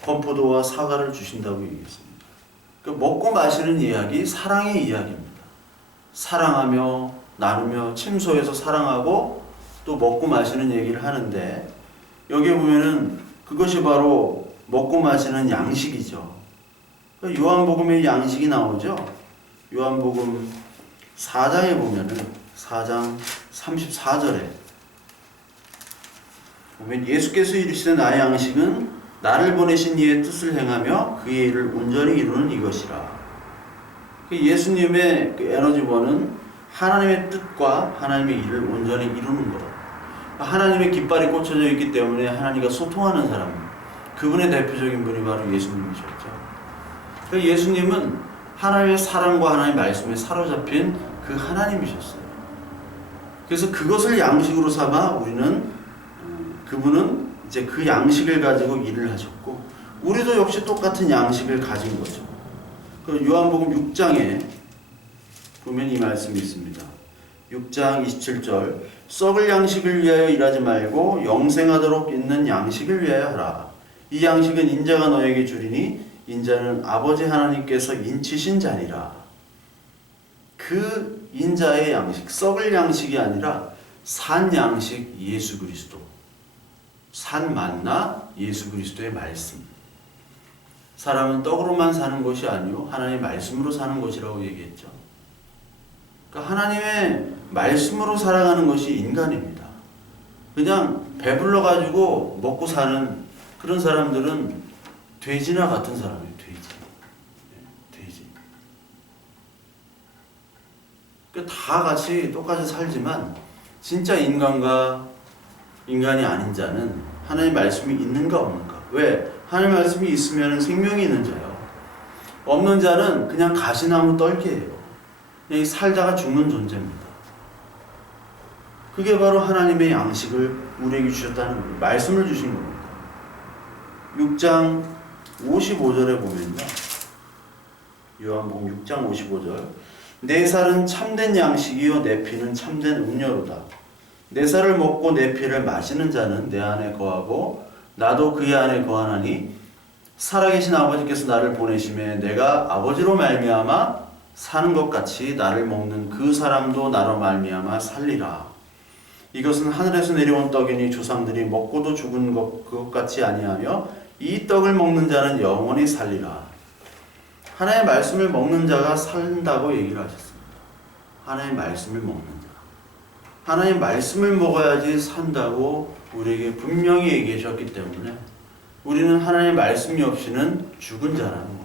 건포도와 사과를 주신다고 얘기했습니다. 먹고 마시는 이야기, 사랑의 이야기입니다. 사랑하며 나누며 침소에서 사랑하고 또 먹고 마시는 얘기를 하는데 여기에 보면은 그것이 바로 먹고 마시는 양식이죠. 요한복음에 양식이 나오죠. 요한복음 4장에 보면은 4장 34절에 보면 예수께서 이르시되 나의 양식은 나를 보내신 이의 뜻을 행하며 그의 일을 온전히 이루는 이것이라. 예수님의 그 에너지원은 하나님의 뜻과 하나님의 일을 온전히 이루는 것. 하나님의 깃발이 꽂혀져 있기 때문에 하나님과 소통하는 사람. 그분의 대표적인 분이 바로 예수님이셨죠. 예수님은 하나님의 사랑과 하나님의 말씀에 사로잡힌 그 하나님이셨어요. 그래서 그것을 양식으로 삼아 우리는 그분은 이제 그 양식을 가지고 일을 하셨고 우리도 역시 똑같은 양식을 가진 거죠. 그 요한복음 6장에 보면 이 말씀이 있습니다. 6장 27절 썩을 양식을 위하여 일하지 말고 영생하도록 있는 양식을 위하여 하라. 이 양식은 인자가 너에게 주리니 인자는 아버지 하나님께서 인치신 자니라. 그 인자의 양식, 썩을 양식이 아니라 산 양식 예수 그리스도. 산 만나 예수 그리스도의 말씀. 사람은 떡으로만 사는 것이 아니요 하나님의 말씀으로 사는 것이라고 얘기했죠. 그러니까 하나님의 말씀으로 살아가는 것이 인간입니다. 그냥 배불러 가지고 먹고 사는 그런 사람들은 돼지나 같은 사람이에요. 돼지. 그러니까 다 같이 똑같이 살지만 진짜 인간과 인간이 아닌 자는 하나님 말씀이 있는가 없는가. 왜? 하나님 말씀이 있으면 생명이 있는 자예요. 없는 자는 그냥 가시나무 떨기예요. 그냥 살다가 죽는 존재입니다. 그게 바로 하나님의 양식을 우리에게 주셨다는 거예요. 말씀을 주신 겁니다. 6장 55절에 보면요. 요한복음 6장 55절. 내 살은 참된 양식이요 내 피는 참된 음료로다. 내 살을 먹고 내 피를 마시는 자는 내 안에 거하고 나도 그의 안에 거하나니 살아계신 아버지께서 나를 보내심에 내가 아버지로 말미암아 사는 것 같이 나를 먹는 그 사람도 나로 말미암아 살리라. 이것은 하늘에서 내려온 떡이니 조상들이 먹고도 죽은 그것 같이 아니하며 이 떡을 먹는 자는 영원히 살리라. 하나님의 말씀을 먹는 자가 산다고 얘기를 하셨습니다. 하나님의 말씀을 먹는 자. 하나님의 말씀을 먹어야지 산다고 우리에게 분명히 얘기해 주셨기 때문에 우리는 하나님의 말씀이 없이는 죽은 자라는 겁니다.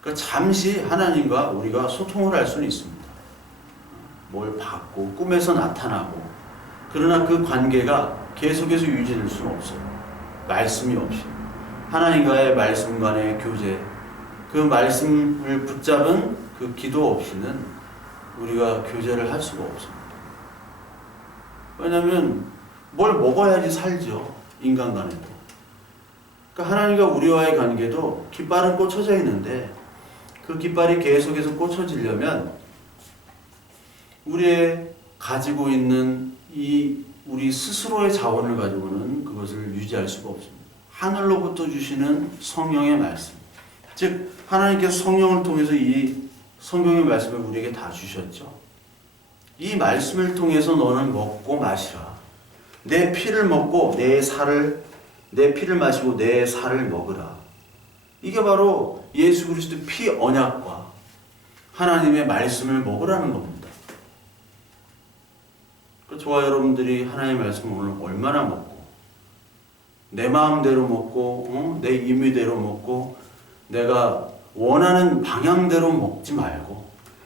그러니까 잠시 하나님과 우리가 소통을 할 수는 있습니다. 뭘 받고 꿈에서 나타나고, 그러나 그 관계가 계속해서 유지될 수는 없어요. 말씀이 없이. 하나님과의 말씀 간의 교제, 그 말씀을 붙잡은 그 기도 없이는 우리가 교제를 할 수가 없습니다. 왜냐하면 뭘 먹어야지 살죠. 인간 간에도. 그러니까 하나님과 우리와의 관계도 깃발은 꽂혀져 있는데 그 깃발이 계속해서 꽂혀지려면 우리의 가지고 있는 이 우리 스스로의 자원을 가지고는 그것을 유지할 수가 없습니다. 하늘로부터 주시는 성령의 말씀. 즉 하나님께서 성령을 통해서 이 성경의 말씀을 우리에게 다 주셨죠. 이 말씀을 통해서 너는 먹고 마시라. 내 피를 먹고 내 피를 마시고 내 살을 먹으라. 이게 바로 예수 그리스도의 피 언약과 하나님의 말씀을 먹으라는 겁니다. 저와 여러분들이 하나님의 말씀을 오늘 얼마나 먹고 내 마음대로 먹고 내 임의대로 먹고 내가 원하는 방향대로 먹지 말고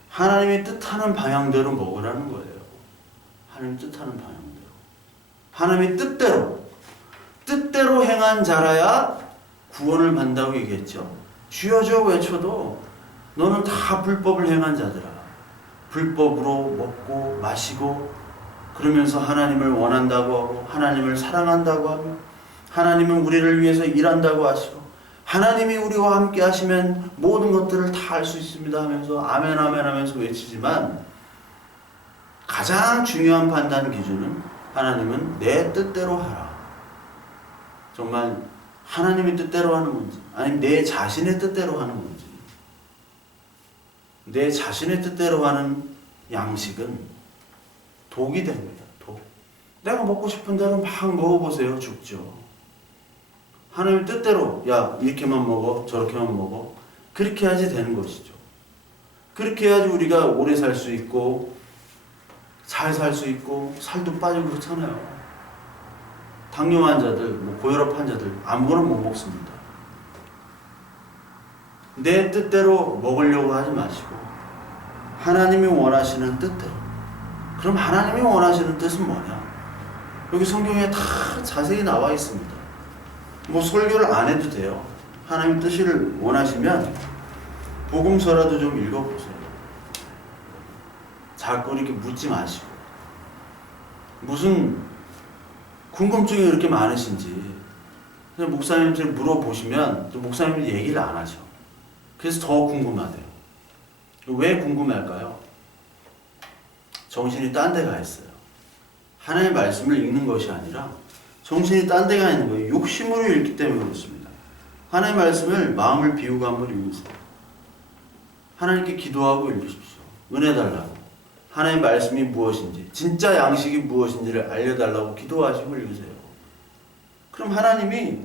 하나님이 뜻하는 방향대로 먹으라는 거예요. 하나님 뜻하는 방향대로. 하나님의 뜻대로 행한 자라야 구원을 받는다고 얘기했죠. 주여 주여 외쳐도 너는 다 불법을 행한 자들아. 불법으로 먹고 마시고 그러면서 하나님을 원한다고 하고 하나님을 사랑한다고 하고 하나님은 우리를 위해서 일한다고 하시고 하나님이 우리와 함께 하시면 모든 것들을 다 할 수 있습니다 하면서 아멘 아멘 하면서 외치지만 가장 중요한 판단 기준은 하나님은 내 뜻대로 하라. 정말 하나님의 뜻대로 하는 건지 아니면 내 자신의 뜻대로 하는 건지. 내 자신의 뜻대로 하는 양식은 독이 됩니다. 독. 내가 먹고 싶은 대로 막 먹어보세요. 죽죠. 하나님 뜻대로 야 이렇게만 먹어 저렇게만 먹어 그렇게 해야지 되는 것이죠. 그렇게 해야지 우리가 오래 살 수 있고 잘 살 수 있고 살도 빠지고 그렇잖아요. 당뇨 환자들, 고혈압 환자들 아무거나 못 먹습니다. 내 뜻대로 먹으려고 하지 마시고 하나님이 원하시는 뜻대로. 그럼 하나님이 원하시는 뜻은 뭐냐? 여기 성경에 다 자세히 나와 있습니다. 설교를 안 해도 돼요. 하나님 뜻을 원하시면 복음서라도 좀 읽어보세요. 자꾸 이렇게 묻지 마시고 무슨 궁금증이 그렇게 많으신지 그냥 목사님한테 물어보시면 또 목사님이 얘기를 안 하죠. 그래서 더 궁금하대요. 왜 궁금할까요? 정신이 딴 데 가 있어요. 하나님의 말씀을 읽는 것이 아니라 정신이 딴 데 가 있는 거예요. 욕심으로 읽기 때문에 그렇습니다. 하나님의 말씀을 마음을 비우고 한번 읽으세요. 하나님께 기도하고 읽으십시오. 은혜 달라고. 하나님의 말씀이 무엇인지, 진짜 양식이 무엇인지를 알려달라고 기도하시고 읽으세요. 그럼 하나님이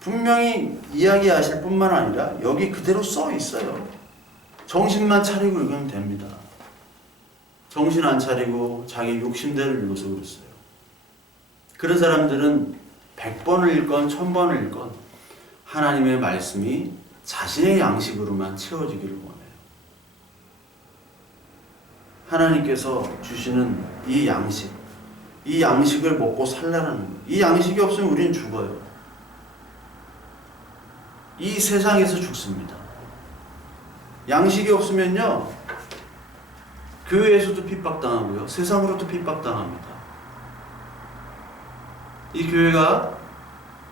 분명히 이야기하실 뿐만 아니라 여기 그대로 써 있어요. 정신만 차리고 읽으면 됩니다. 정신 안 차리고 자기 욕심대로 읽어서 그랬어요. 그런 사람들은 100번을 읽건 1000번을 읽건 하나님의 말씀이 자신의 양식으로만 채워지기를 원해요. 하나님께서 주시는 이 양식, 이 양식을 먹고 살라는 거예요. 이 양식이 없으면 우리는 죽어요. 이 세상에서 죽습니다. 양식이 없으면요, 교회에서도 핍박당하고요, 세상으로도 핍박당합니다. 이 교회가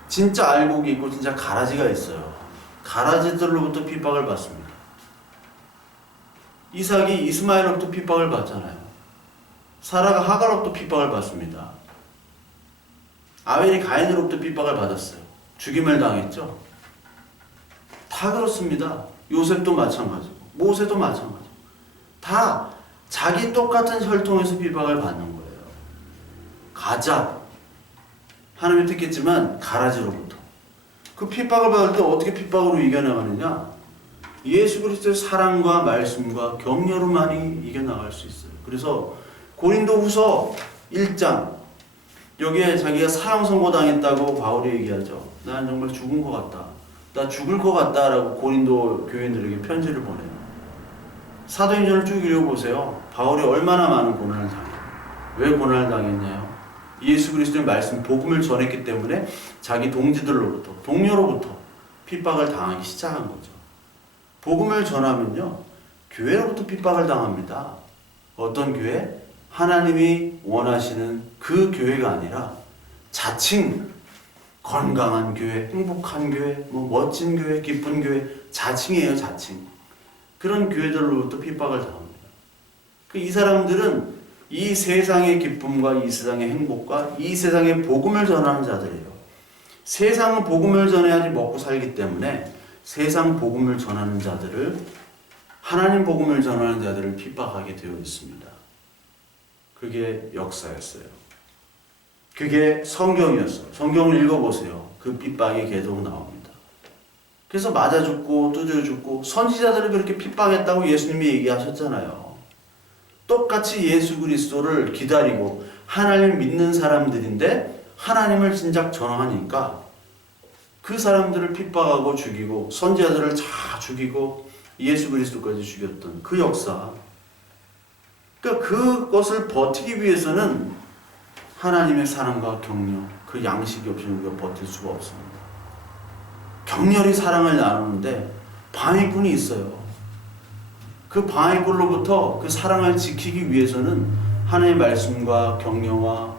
진짜 알곡이 있고 진짜 가라지가 있어요. 가라지들로부터 핍박을 받습니다. 이삭이 이스마엘로부터 핍박을 받잖아요. 사라가 하갈로부터 핍박을 받습니다. 아벨이 가인으로부터 핍박을 받았어요. 죽임을 당했죠. 다 그렇습니다. 요셉도 마찬가지고 모세도 마찬가지고 다 자기 똑같은 혈통에서 핍박을 받는 거예요. 가자, 하나님이 듣겠지만 가라지로부터. 그 핍박을 받을 때 어떻게 핍박으로 이겨나가느냐? 예수 그리스도의 사랑과 말씀과 격려로만이 이겨나갈 수 있어요. 그래서 고린도후서 1장, 여기에 자기가 사형 선고당했다고 바울이 얘기하죠. 난 정말 죽은 것 같다, 나 죽을 것 같다라고 고린도 교인들에게 편지를 보내요. 사도행전을 쭉 읽어보세요. 바울이 얼마나 많은 고난을 당해요. 왜 고난을 당했냐요? 예수 그리스도의 말씀, 복음을 전했기 때문에 자기 동지들로부터, 동료로부터 핍박을 당하기 시작한 거죠. 복음을 전하면요, 교회로부터 핍박을 당합니다. 어떤 교회? 하나님이 원하시는 그 교회가 아니라 자칭 건강한 교회, 행복한 교회, 멋진 교회, 기쁜 교회, 자칭이에요, 자칭. 그런 교회들로부터 핍박을 당합니다. 이 사람들은 이 세상의 기쁨과 이 세상의 행복과 이 세상의 복음을 전하는 자들이에요. 세상 복음을 전해야지 먹고 살기 때문에 세상 복음을 전하는 자들을, 하나님 복음을 전하는 자들을 핍박하게 되어 있습니다. 그게 역사였어요. 그게 성경이었어요. 성경을 읽어보세요. 그 핍박이 계속 나옵니다. 그래서 맞아 죽고 두드려 죽고, 선지자들을 그렇게 핍박했다고 예수님이 얘기하셨잖아요. 똑같이 예수 그리스도를 기다리고 하나님을 믿는 사람들인데 하나님을 진작 전하니까 그 사람들을 핍박하고 죽이고, 선지자들을 다 죽이고 예수 그리스도까지 죽였던 그 역사. 그러니까 그것을 버티기 위해서는 하나님의 사랑과 격려, 그 양식이 없이는 우리가 버틸 수가 없습니다. 격렬히 사랑을 나누는데 방해꾼이 있어요. 그 방해꾼로부터 그 사랑을 지키기 위해서는 하나님의 말씀과 격려와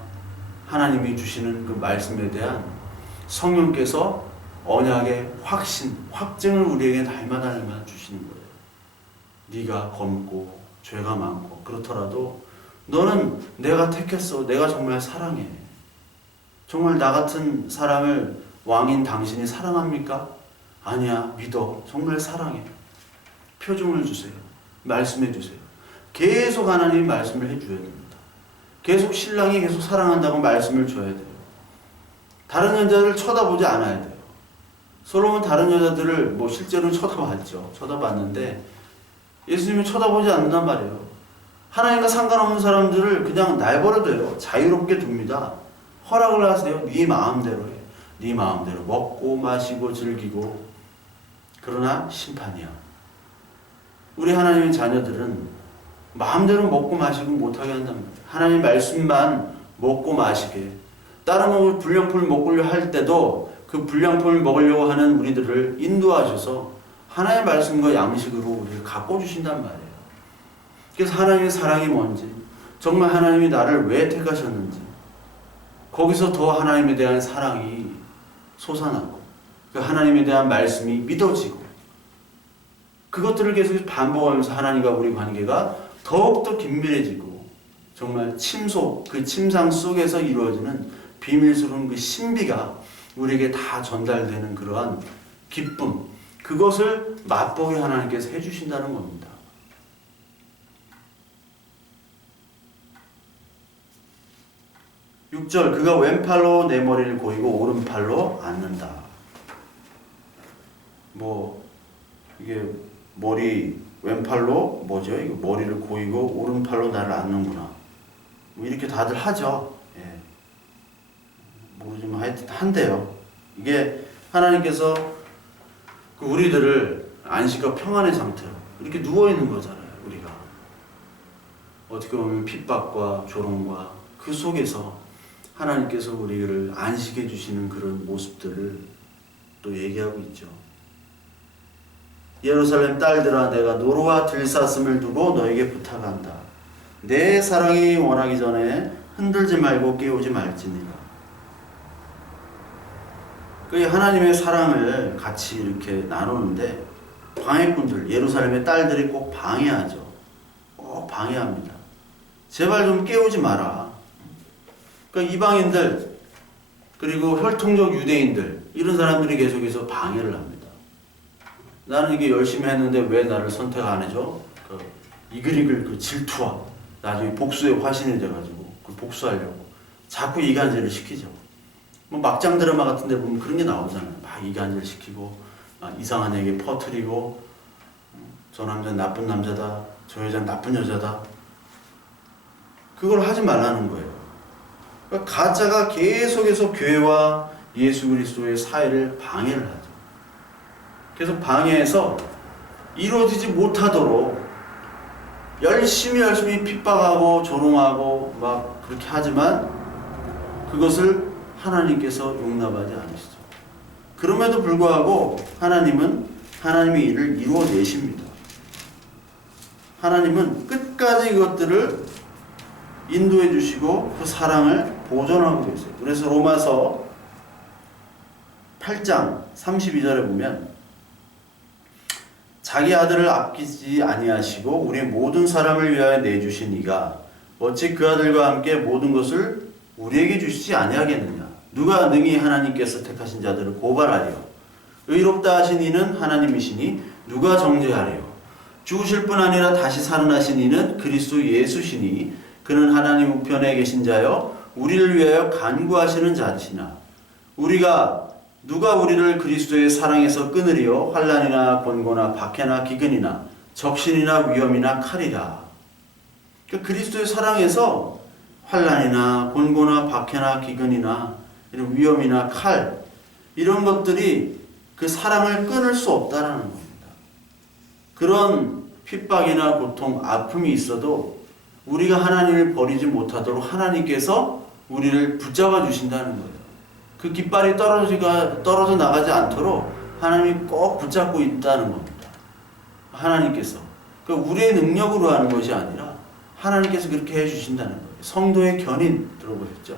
하나님이 주시는 그 말씀에 대한 성령께서 언약의 확신, 확증을 우리에게 날마다 주시는 거예요. 네가 검고 죄가 많고 그렇더라도 너는 내가 택했어. 내가 정말 사랑해. 정말 나 같은 사람을 왕인 당신이 사랑합니까? 아니야. 믿어. 정말 사랑해. 표정을 주세요. 말씀해 주세요. 계속 하나님이 말씀을 해줘야 됩니다. 계속 신랑이 계속 사랑한다고 말씀을 줘야 돼요. 다른 여자들을 쳐다보지 않아야 돼요. 솔로몬 다른 여자들을 실제로는 쳐다봤죠. 쳐다봤는데 예수님이 쳐다보지 않는단 말이에요. 하나님과 상관없는 사람들을 그냥 내버려둬요. 자유롭게 둡니다. 허락을 하세요. 네 마음대로 해. 네 마음대로 먹고 마시고 즐기고. 그러나 심판이야. 우리 하나님의 자녀들은 마음대로 먹고 마시고 못하게 한단 말이에요. 하나님의 말씀만 먹고 마시게. 다른 불량품을 먹으려 할 때도 그 불량품을 먹으려고 하는 우리들을 인도하셔서 하나님의 말씀과 양식으로 우리를 가꿔주신단 말이에요. 그래서 하나님의 사랑이 뭔지, 정말 하나님이 나를 왜 택하셨는지, 거기서 더 하나님에 대한 사랑이 솟아나고 그 하나님에 대한 말씀이 믿어지고, 그것들을 계속 반복하면서 하나님과 우리 관계가 더욱더 긴밀해지고, 정말 그 침상 속에서 이루어지는 비밀스러운 그 신비가 우리에게 다 전달되는 그러한 기쁨, 그것을 맛보게 하나님께서 해주신다는 겁니다. (6절) 그가 왼팔로 내 머리를 고이고 오른팔로 앉는다. 이게 왼팔로 이거 머리를 고이고 오른팔로 나를 앉는구나. 이렇게 다들 하죠. 예. 모르지만 하여튼 한대요. 이게 하나님께서 우리들을 안식과 평안의 상태로 이렇게 누워있는 거잖아요. 우리가 어떻게 보면 핍박과 조롱과 그 속에서 하나님께서 우리를 안식해 주시는 그런 모습들을 또 얘기하고 있죠. 예루살렘 딸들아, 내가 노루와 들사슴을 두고 너에게 부탁한다. 내 사랑이 원하기 전에 흔들지 말고 깨우지 말지니라. 그 하나님의 사랑을 같이 이렇게 나누는데 방해꾼들, 예루살렘의 딸들이 꼭 방해하죠. 꼭 방해합니다. 제발 좀 깨우지 마라. 그러니까 이방인들 그리고 혈통적 유대인들 이런 사람들이 계속해서 방해를 합니다. 나는 이게 열심히 했는데 왜 나를 선택 안 해줘? 이글이글 그 질투와 나중에 복수의 화신이 돼가지고 그 복수하려고 자꾸 이간질을 시키죠. 뭐 막장 드라마 같은 데 보면 그런 게 나오잖아요. 막 이간질 시키고 이상한 얘기 퍼뜨리고 저 남자는 나쁜 남자다, 저 여자는 나쁜 여자다. 그걸 하지 말라는 거예요. 그러니까 가짜가 계속해서 교회와 예수 그리스도의 사이를 방해를 하죠. 계속 방해해서 이루어지지 못하도록 열심히 핍박하고 조롱하고 막 그렇게 하지만 그것을 하나님께서 용납하지 않으시죠. 그럼에도 불구하고 하나님은 하나님의 일을 이루어내십니다. 하나님은 끝까지 이것들을 인도해 주시고 그 사랑을 보존하고 계세요. 그래서 로마서 8장 32절에 보면 자기 아들을 아끼지 아니하시고 우리 모든 사람을 위하여 내주신 이가 어찌 그 아들과 함께 모든 것을 우리에게 주시지 아니하겠느냐. 누가 능히 하나님께서 택하신 자들을 고발하리요. 의롭다 하신 이는 하나님이시니 누가 정죄하리요. 죽으실 뿐 아니라 다시 살아나신 이는 그리스도 예수시니 그는 하나님 우편에 계신 자여 우리를 위하여 간구하시는 자시나 누가 우리를 그리스도의 사랑에서 끊으리요. 환난이나 권고나 박해나 기근이나 적신이나 위험이나 칼이라. 그러니까 그리스도의 사랑에서 환난이나 권고나 박해나 기근이나 이런 위험이나 칼 이런 것들이 그 사랑을 끊을 수 없다라는 겁니다. 그런 핍박이나 고통, 아픔이 있어도 우리가 하나님을 버리지 못하도록 하나님께서 우리를 붙잡아 주신다는 거예요. 그 깃발이 떨어져 나가지 않도록 하나님이 꼭 붙잡고 있다는 겁니다. 하나님께서. 그러니까 우리의 능력으로 하는 것이 아니라 하나님께서 그렇게 해주신다는 거예요. 성도의 견인 들어보셨죠?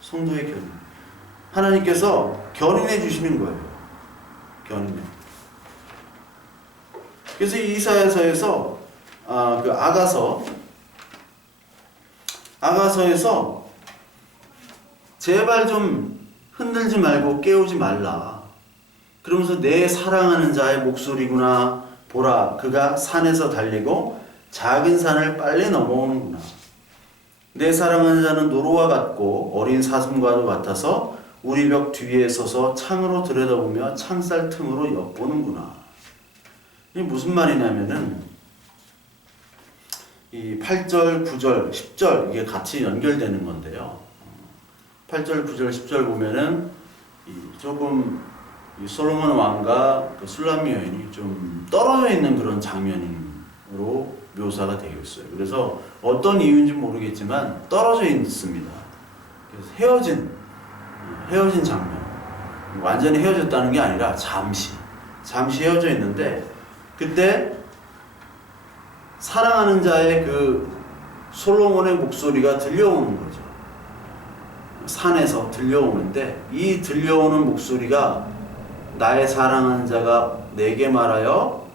성도의 견인. 하나님께서 견인해 주시는 거예요. 견인해. 그래서 이사야서에서 그 아가서에서 제발 좀 흔들지 말고 깨우지 말라. 그러면서 내 사랑하는 자의 목소리구나. 보라, 그가 산에서 달리고 작은 산을 빨리 넘어오는구나. 내 사랑하는 자는 노루와 같고 어린 사슴과도 같아서 우리 벽 뒤에 서서 창으로 들여다보며 창살 틈으로 엿보는구나. 이게 무슨 말이냐면은 이 8절, 9절, 10절 이게 같이 연결되는 건데요. 8절, 9절, 10절 보면은 조금 솔로몬 왕과 그 술람미 여인이 좀 떨어져 있는 그런 장면으로 묘사가 되어 있어요. 그래서 어떤 이유인지 모르겠지만 떨어져 있습니다. 그래서 헤어진 장면. 완전히 헤어졌다는 게 아니라 잠시 헤어져 있는데 그때 사랑하는 자의 그 솔로몬의 목소리가 들려오는 거죠. 산에서 들려오는데 이 들려오는 목소리가 나의 사랑하는 자가 내게 말하여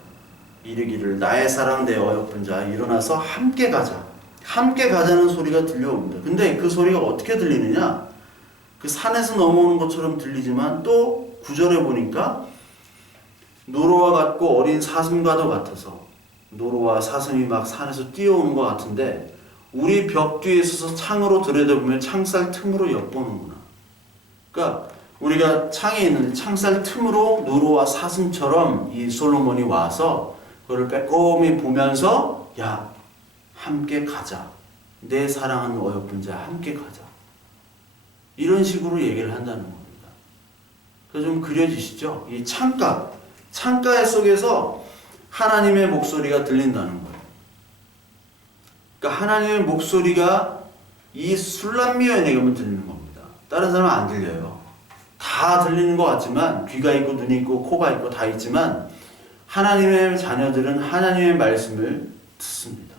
이르기를 나의 사랑 내 어여쁜 자 일어나서 함께 가자는 소리가 들려옵니다. 근데 그 소리가 어떻게 들리느냐? 그 산에서 넘어오는 것처럼 들리지만 또 9절에 보니까 노루와 같고 어린 사슴과도 같아서 노루와 사슴이 막 산에서 뛰어오는 것 같은데 우리 벽 뒤에 서서 창으로 들여다보면 창살 틈으로 엿보는구나. 그러니까 우리가 창에 있는데 창살 틈으로 노루와 사슴처럼 이 솔로몬이 와서 그걸 빼꼼히 보면서 야 함께 가자. 내 사랑하는 어여쁜 자 함께 가자. 이런 식으로 얘기를 한다는 겁니다. 그래서 좀 그려지시죠? 이 창가 속에서 하나님의 목소리가 들린다는 거예요. 그러니까 하나님의 목소리가 이 술람미 여인에게만 들리는 겁니다. 다른 사람은 안 들려요. 다 들리는 것 같지만 귀가 있고 눈이 있고 코가 있고 다 있지만 하나님의 자녀들은 하나님의 말씀을 듣습니다.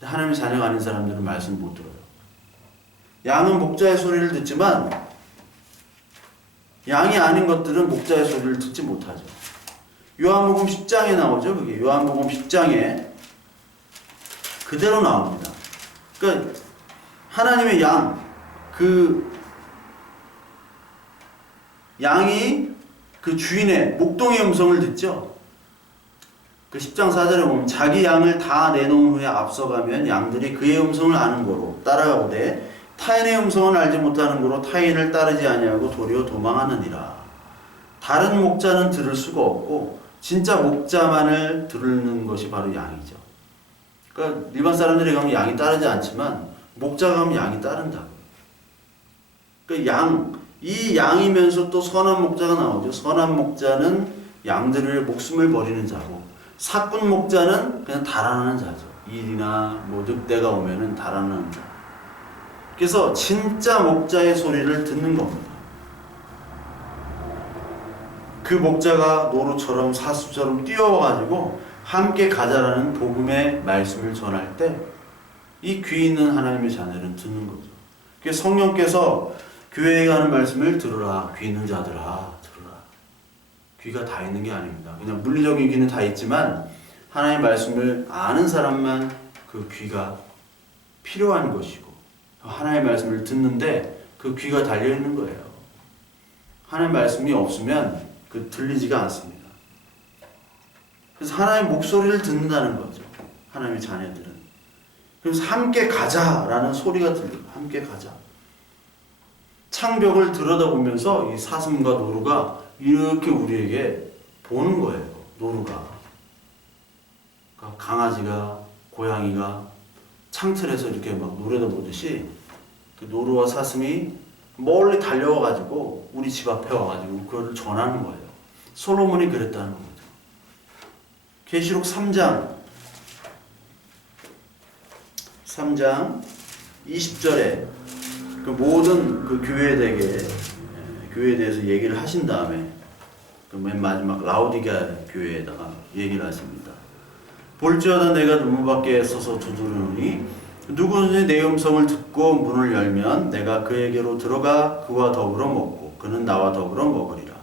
하나님의 자녀가 아닌 사람들은 말씀을 못 들어요. 양은 목자의 소리를 듣지만 양이 아닌 것들은 목자의 소리를 듣지 못하죠. 요한복음 10장에 나오죠. 그게 요한복음 10장에 그대로 나옵니다. 그러니까 하나님의 양, 그 양이 그 주인의 목동의 음성을 듣죠. 그 10장 4절에 보면 자기 양을 다 내놓은 후에 앞서가면 양들이 그의 음성을 아는 거로 따라가오되 타인의 음성은 알지 못하는 거로 타인을 따르지 아니하고 도리어 도망하느니라. 다른 목자는 들을 수가 없고 진짜 목자만을 들는 것이 바로 양이죠. 그러니까 일반 사람들이 가면 양이 따르지 않지만 목자가 가면 양이 따른다. 그러니까 이 양이면서 또 선한 목자가 나오죠. 선한 목자는 양들의 목숨을 버리는 자고 사꾼 목자는 그냥 달아나는 자죠. 일이나 뭐 늑대가 오면은 달아나는 자. 그래서 진짜 목자의 소리를 듣는 겁니다. 그 목자가 노루처럼 사슴처럼 뛰어와가지고 함께 가자라는 복음의 말씀을 전할 때 이 귀 있는 하나님의 자녀는 듣는 거죠. 그래서 성령께서 교회에 가는 말씀을 들으라. 귀 있는 자들아 들으라. 귀가 다 있는 게 아닙니다. 그냥 물리적인 귀는 다 있지만 하나님의 말씀을 아는 사람만 그 귀가 필요한 것이고 하나님의 말씀을 듣는데 그 귀가 달려있는 거예요. 하나님의 말씀이 없으면 그 들리지가 않습니다. 그래서 하나님의 목소리를 듣는다는 거죠. 하나님의 자녀들은. 그래서 함께 가자라는 소리가 들려요. 함께 가자. 창벽을 들여다보면서 이 사슴과 노루가 이렇게 우리에게 보는 거예요. 노루가. 그러니까 강아지가, 고양이가 창틀에서 이렇게 막 노려다보듯이 그 노루와 사슴이 멀리 달려와가지고 우리 집 앞에 와가지고 그걸 전하는 거예요. 솔로몬이 그랬다는 거죠. 계시록 3장 20절에 그 모든 그 교회에 대해서 얘기를 하신 다음에 그 맨 마지막 라오디게아 교회에다가 얘기를 하십니다. 볼지어다 내가 문문 밖에 서서 두드리노니 누구든지 내 음성을 듣고 문을 열면 내가 그에게로 들어가 그와 더불어 먹고 그는 나와 더불어 먹으리라.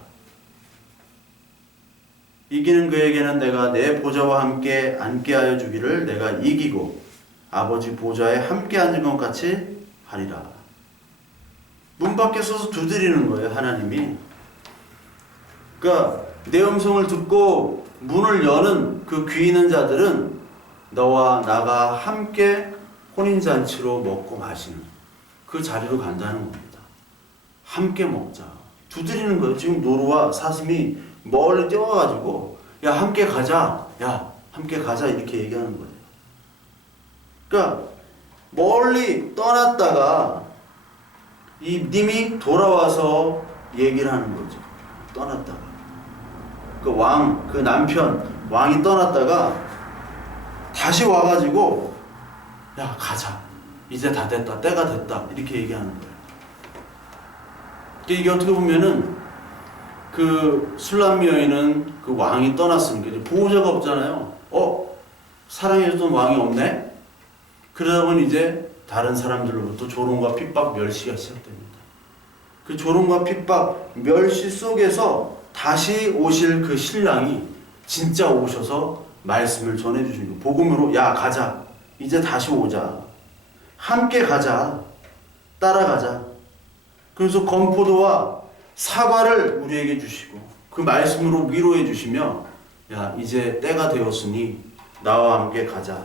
이기는 그에게는 내가 내 보좌와 함께 앉게 하여 주기를 내가 이기고 아버지 보좌에 함께 앉은 것 같이 하리라. 문 밖에 서서 두드리는 거예요, 하나님이. 그러니까 내 음성을 듣고 문을 여는 그 귀 있는 자들은 너와 나가 함께 혼인잔치로 먹고 마시는 그 자리로 간다는 겁니다. 함께 먹자. 두드리는 거예요. 지금 노루와 사슴이 멀리 뛰어와가지고 야 함께 가자. 야 함께 가자 이렇게 얘기하는 거예요. 그러니까 멀리 떠났다가 이 님이 돌아와서 얘기를 하는 거죠. 떠났다가 그 남편 왕이 떠났다가 다시 와가지고 야 가자 이제 다 됐다 때가 됐다 이렇게 얘기하는 거예요. 이게 어떻게 보면은 그 술람미 여인은 그 왕이 떠났으니까 이제 보호자가 없잖아요. 사랑해줬던 왕이 없네. 그러다 보니 이제 다른 사람들로부터 조롱과 핍박, 멸시가 시작됩니다. 그 조롱과 핍박, 멸시 속에서 다시 오실 그 신랑이 진짜 오셔서 말씀을 전해주시는 거예요. 복음으로 야 가자. 이제 다시 오자. 함께 가자. 따라가자. 그래서 건포도와 사과를 우리에게 주시고 그 말씀으로 위로해 주시며 야 이제 때가 되었으니 나와 함께 가자.